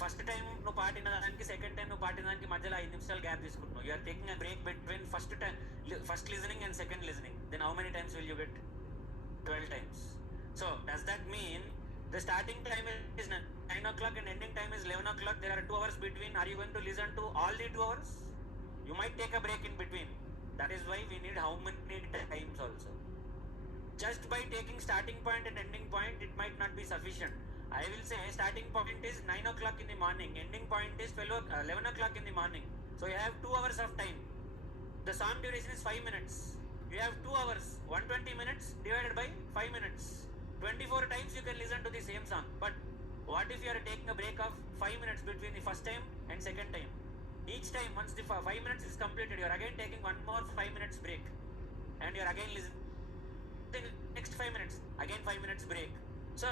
first time నువ్వు పాడిన దానికి second time నువ్వు పాడిన దానికి మధ్యలో 5 నిమిషాలు gap తీసుకుంటున్నావు you are taking a break between first listening and second listening then how many times will you get 12 times so does that mean the starting time is 9 o'clock and ending time is 11 o'clock there are 2 hours between are you going to listen to all the 2 hours you might take a break in between That is why we need how many times also. Just by taking starting point and ending point, it might not be sufficient. I will say starting point is 9 o'clock in the morning, ending point is 11 o'clock in the morning. So you have 2 hours of time. The song duration is 5 minutes. You have 2 hours, 120 minutes divided by 5 minutes. 24 times you can listen to the same song. But what if you are taking a break of 5 minutes between the first time and second time? Each time, once the 5 minutes is completed, you are again taking one more 5 minutes break. And you are again listening. Next 5 minutes, again 5 minutes break. So,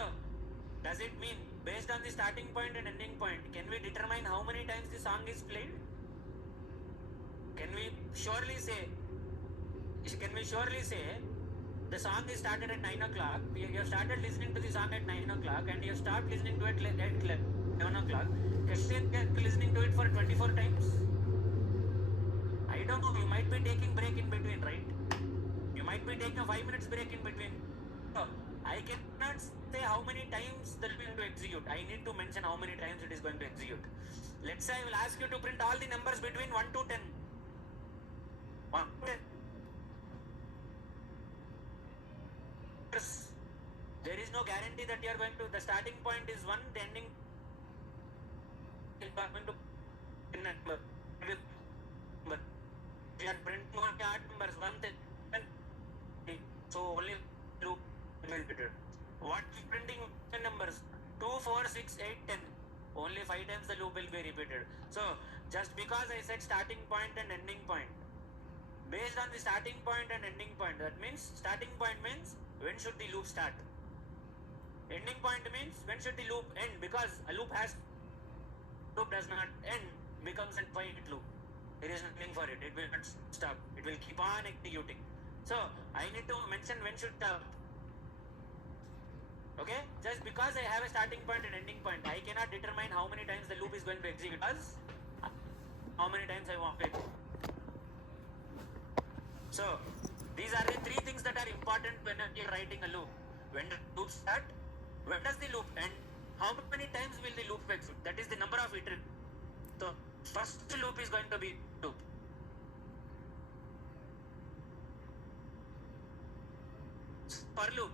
does it mean, based on the starting point and ending point, can we determine how many times the song is played? Can we surely say the song is started at 9 o'clock, you have started listening to the song at 9 o'clock and you have stopped listening to it at 11 o'clock, can you listening to it for 24 times? I don't know, you might be taking break in between, right? You might be taking a 5 minutes break in between. So, I cannot say how many times that will to execute. I need to mention how many times it is going to execute. Let's say I will ask you to print all the numbers between 1 to 10. 1 to 10. There is no guarantee that you are going to, the starting point is 1, the ending is going to number. We are printing only odd numbers, 1, 10. So only loop will be repeated. What printing numbers? 2, 4, 6, 8, 10. Only 5 times the loop will be repeated. So just because I said starting point and ending point, based on the starting point and ending point, that means starting point means when should the loop start. Ending point means when should the loop end, because a loop does not end, becomes an infinite loop. There is nothing for it. It will not stop. It will keep on executing. So I need to mention when should stop. Okay? Just because I have a starting point and ending point, I cannot determine how many times the loop is going to execute, because how many times I want it. So these are the 3 things that are important when you are writing a loop. When does the loop start? When does the loop end? How many times will the loop execute? That is the number of iterations. So first loop is going to be loop. For loop.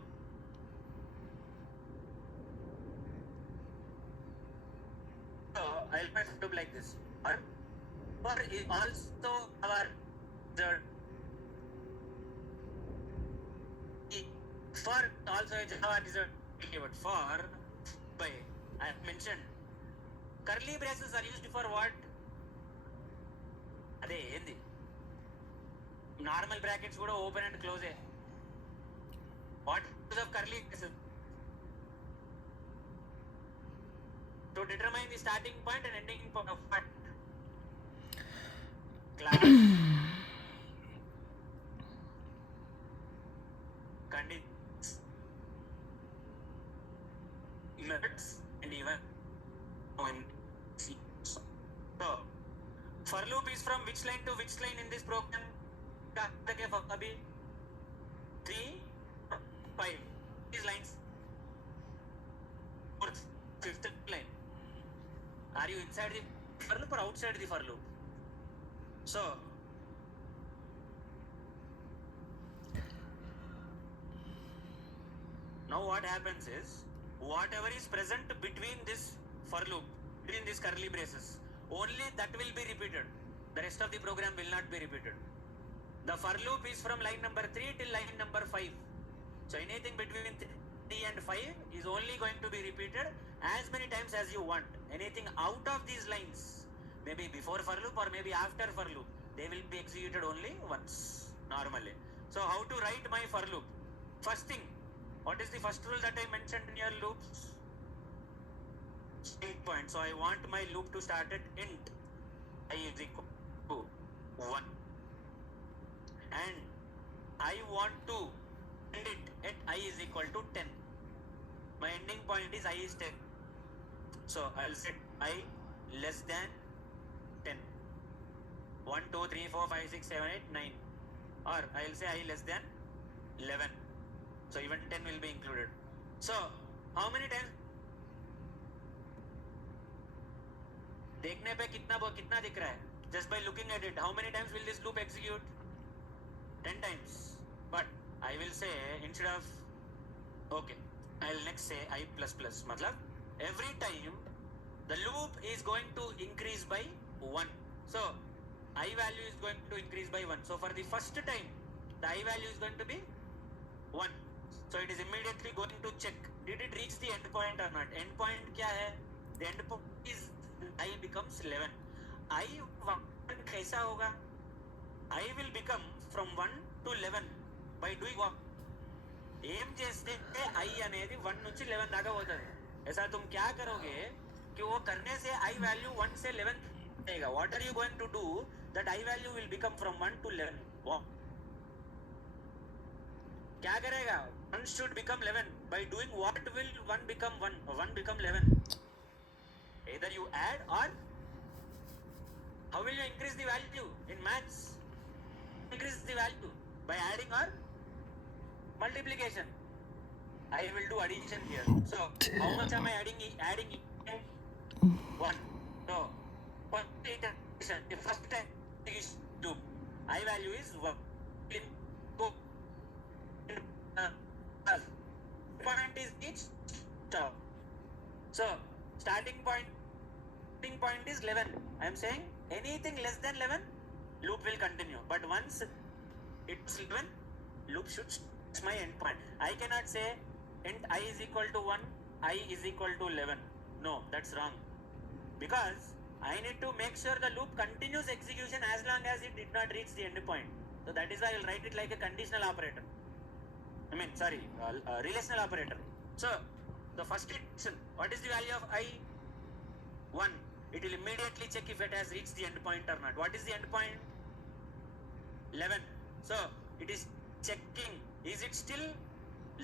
So I'll make loop like this. For is also our the for also a Java is a keyword. For by I have mentioned curly braces are used for what? అదే ఏంది normal brackets కూడా open and close. What use of curly braces? To determine the starting point and ending point of what? Class conditions, methods and even when so for loop is from which line to which line in this program? Abhi 3, 5 these lines. 4th, 5th line. Are you inside the for loop or outside the for loop? So now what happens is, whatever is present between this for loop, between these curly braces, only that will be repeated. The rest of the program will not be repeated. The for loop is from line number 3 till line number 5. So anything between 3 and 5 is only going to be repeated as many times as you want. Anything out of these lines, maybe before for loop or maybe after for loop, they will be executed only once normally. So how to write my for loop? First thing, what is the first rule that I mentioned in your loops? Starting point. So I want my loop to start at int I is equal to 1, and I want to end it at I is equal to 10. My ending point is I is 10. So I'll set I less than 10. 1, 2, 3, 4, 5, 6, 7, 8, 9. Or I'll say I less than 11. So even 10 will be included. So how many times? देखने पे कितना दिख रहा है? Just by looking at it, how many times will this loop execute? 10 times. But I will say instead of, okay, I'll next say I plus plus. Matlab, every time the loop is going to increase by 1. So I value is going to increase by 1. So for the first time, the I value is going to be 1. So it is immediately going to check, did it reach the end point or not? End point kya hai? The end point is I becomes 11. I 1 kaisa hoga? I will become from 1 to 11 by doing what? ఏం చేస్తే I అనేది 1 నుంచి 11 దాకా పోతుంది. ऐसा तुम क्या करोगे कि वो करने से आई वैल्यू 1 से 11 जाएगा. What are you going to do that I value will become from 1 to 11? क्या करेगा? 1 should become 11. By doing what will 1 become 1? 1 become 11. Either you add or how will you increase the value in maths? Increase the value by adding or multiplication. I will do addition here. So how much am I adding? Adding 1. So for iteration, the first time is 2. I value is 1. Point is each stop. So starting point is 11. I am saying anything less than 11, loop will continue. But once it's 11, loop should it's my end point. I cannot say int I is equal to 1, I is equal to 11. No, that's wrong. Because I need to make sure the loop continues execution as long as it did not reach the end point. So that is why I will write it like a conditional operator. Relational operator. So the first iteration, what is the value of I? 1. It will immediately check if it has reached the end point or not. What is the end point? 11. So it is checking, is it still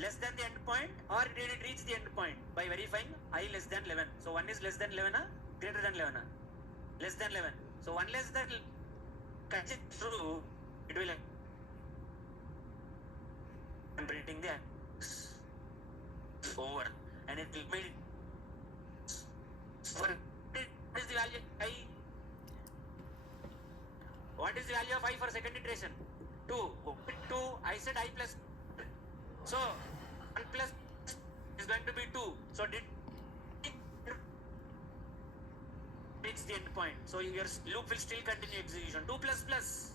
less than the end point or did it reach the end point? By verifying I less than 11. So 1 is less than 11, greater than 11, less than 11. So 1 less than, catch it through, it will, I'm printing the over and it will be, what is the value of I? What is the value of I for second iteration? 2. 2, I said I plus. So 1 plus is going to be 2. So did it reach the end point? So your loop will still continue execution. 2 plus plus.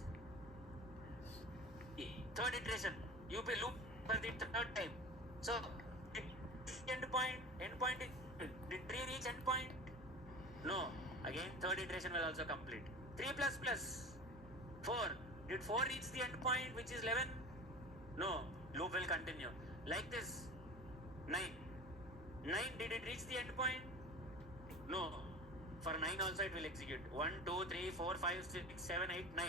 Third iteration, you will loop for the third time. So end point is, did 3 reach end point? No. Again third iteration will also complete. 3 plus plus 4, did 4 reach the end point which is 11? No. Loop will continue like this. 9, did it reach the end point? No. For 9 also it will execute. 1 2 3 4 5 6 7 8 9.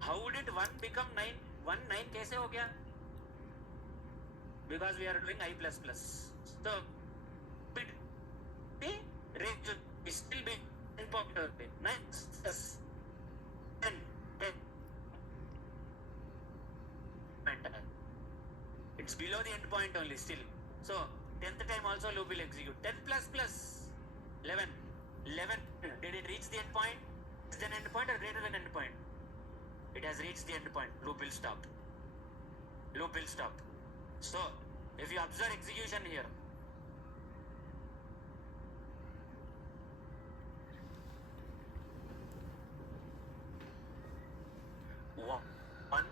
How did 1 become 9? 1 9 कैसे हो गया? Because we are doing I plus plus. So the range is still being important. 9 plus 10. It's below the end point only still. So 10th time also loop will execute. 10 plus plus 11. 11, did it reach the end point? Less than end point or greater than end point? It has reached the end point. Loop will stop. Loop will stop. So if you observe execution here, 1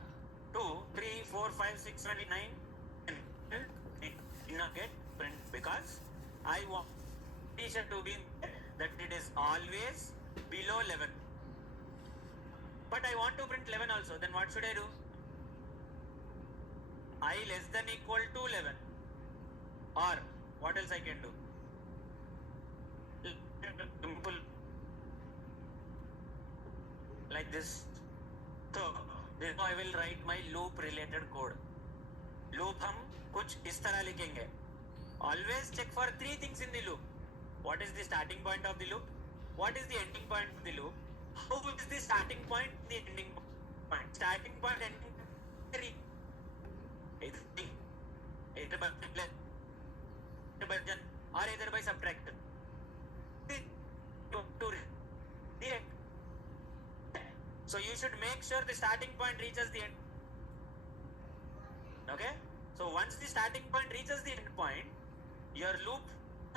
2 3 4 5 6 7 8 9 it did not get print because I want t-shirt to be that it is always below 11. But I want to print 11 also. Then what should I do? I less than equal to 11. Or what else I can do? Simple like this. So देखो I will write my loop related code. Loop हम कुछ इस तरह लिखेंगे. Always check for 3 things in the loop. What is the starting point of the loop? What is the ending point of the loop? How is the starting point, the ending point? Starting point, ending point. Either by division or either by subtraction. So you should make sure the starting point reaches the end. Okay, so once the starting point reaches the end point, your loop,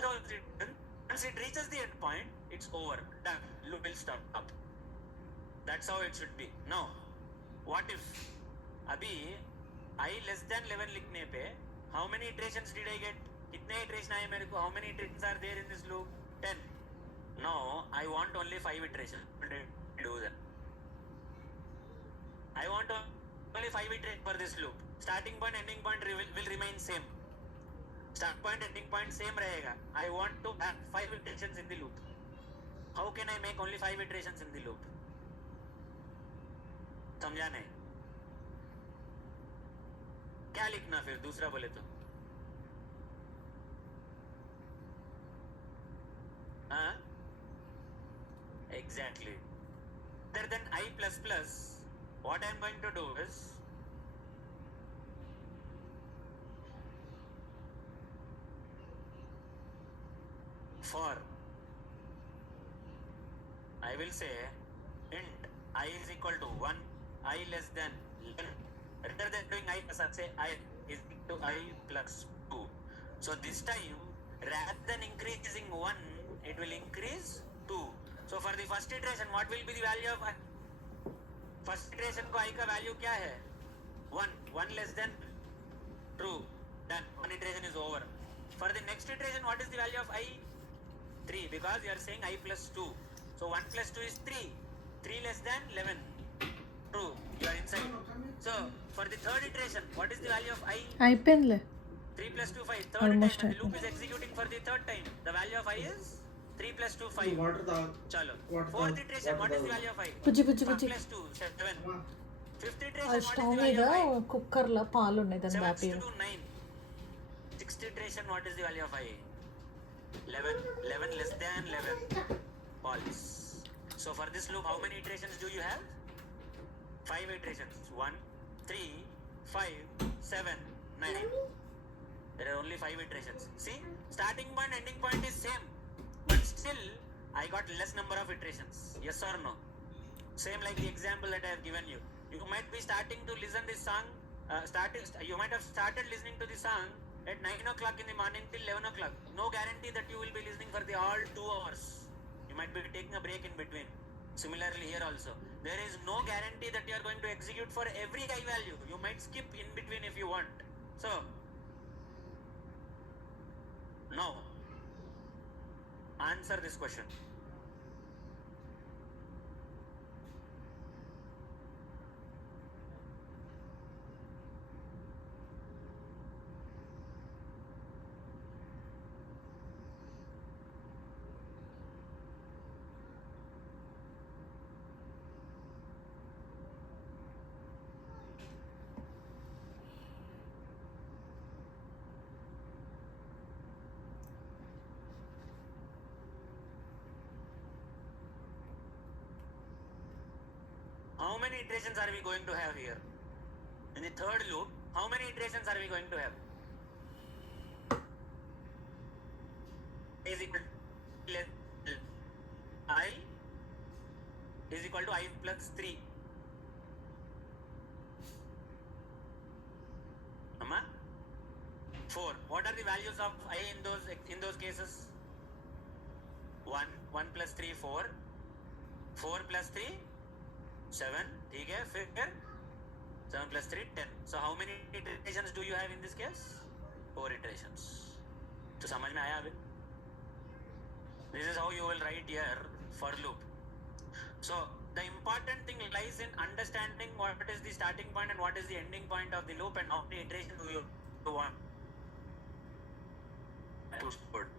once it reaches the end point, it's over, done, loop will stop. That's how it should be. Now what if अभी I less than 11 लिखने पे how many iterations did I get? कितने iteration आए मेरे को? How many iterations are there in this loop? 10. Now I want only 5 iterations. What do I do then? I want only 5 iterations for this loop. Starting point, ending point will remain same. Start point, ending point same रहेगा. I want to have 5 iterations in the loop. How can I make only 5 iterations in the loop? समझा नहीं? क्या लिखना फिर दूसरा बोले तो? हाँ? Exactly. Other than I plus plus, what I am going to do is for I will say int I is equal to 1, I less than 11. Rather than doing I plus, I'll say I is equal to I plus 2. So this time, rather than increasing 1, it will increase 2. So for the first iteration, what will be the value of I? First iteration को I का value क्या है? 1. 1 less than true. Done. One iteration is over. For the next iteration, what is the value of I? 3, because you are saying I plus 2. So 1 plus 2 is 3. 3 less than 11. True. You are inside. So for the third iteration, what is the value of I? అయిపోయిందిలే 3 plus 2, 5. Third Almost time, when the loop అయిపోయింది. is executing for the third time, the value of I is 3 plus 2, 5. Water the Chalo. water Fourth the- iteration, what is the water value of I? Bujji Bujji 5 Bujji plus 2, 7. Fifth iteration, అది what is stove the మీద value of I? కుక్కర్లో పాలు ఉన్నాయి దాన్ని 7 బాపి to 9. Sixth iteration, what is the value of I? 11. 11 less than 11. False. So for this loop, how many iterations do you have? 5 iterations. 1, 3, 5, 7, 9. There are only 5 iterations. See, starting point, ending point is same, but still I got less number of iterations. Yes or no? Same like the example that I have given you. You might be starting to listen this song. You might have started listening to the song at 9 o'clock in the morning till 11 o'clock. No guarantee that you will be listening for the all 2 hours. You might be taking a break in between. Similarly here also, there is no guarantee that you are going to execute for every I value. You might skip in between if you want. So now answer this question. How many iterations are we going to have here? In the third loop, how many iterations are we going to have? Is equal to I is equal to I plus 3. Amma? 4. What are the values of I in those cases? 1. 1 plus 3, 4. 4 plus 3, 7. ठीक है, फिर 7 plus 3, 10. So how many iterations do you have in this case? 4 iterations. तो समझ में आया अभी? This is how you will write here for loop. So the important thing lies in understanding what is the starting point and what is the ending point of the loop and how many iterations do you want to support.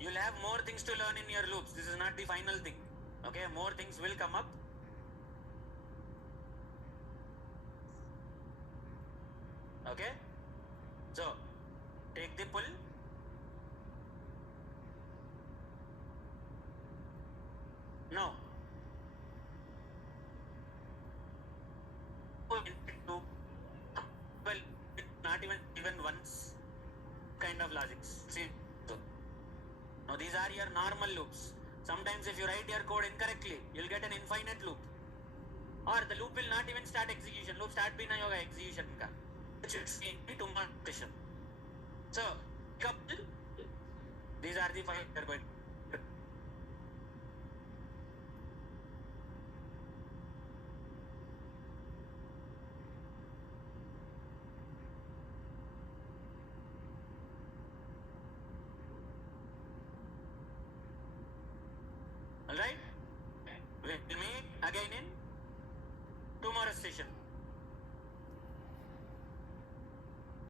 You'll have more things to learn in your loops. This is not the final thing. Okay, more things will come up. Okay, so take the pull. Now well, not even once kind of logics. See, so now these are your normal loops. Sometimes if you write your code incorrectly, you'll get an infinite loop. or the loop will not even start execution. Loop start bhi nahi hoga execution ka. It should see tomorrow session. So couple, these are the 5 terabyte. Alright? We will meet again in tomorrow's session.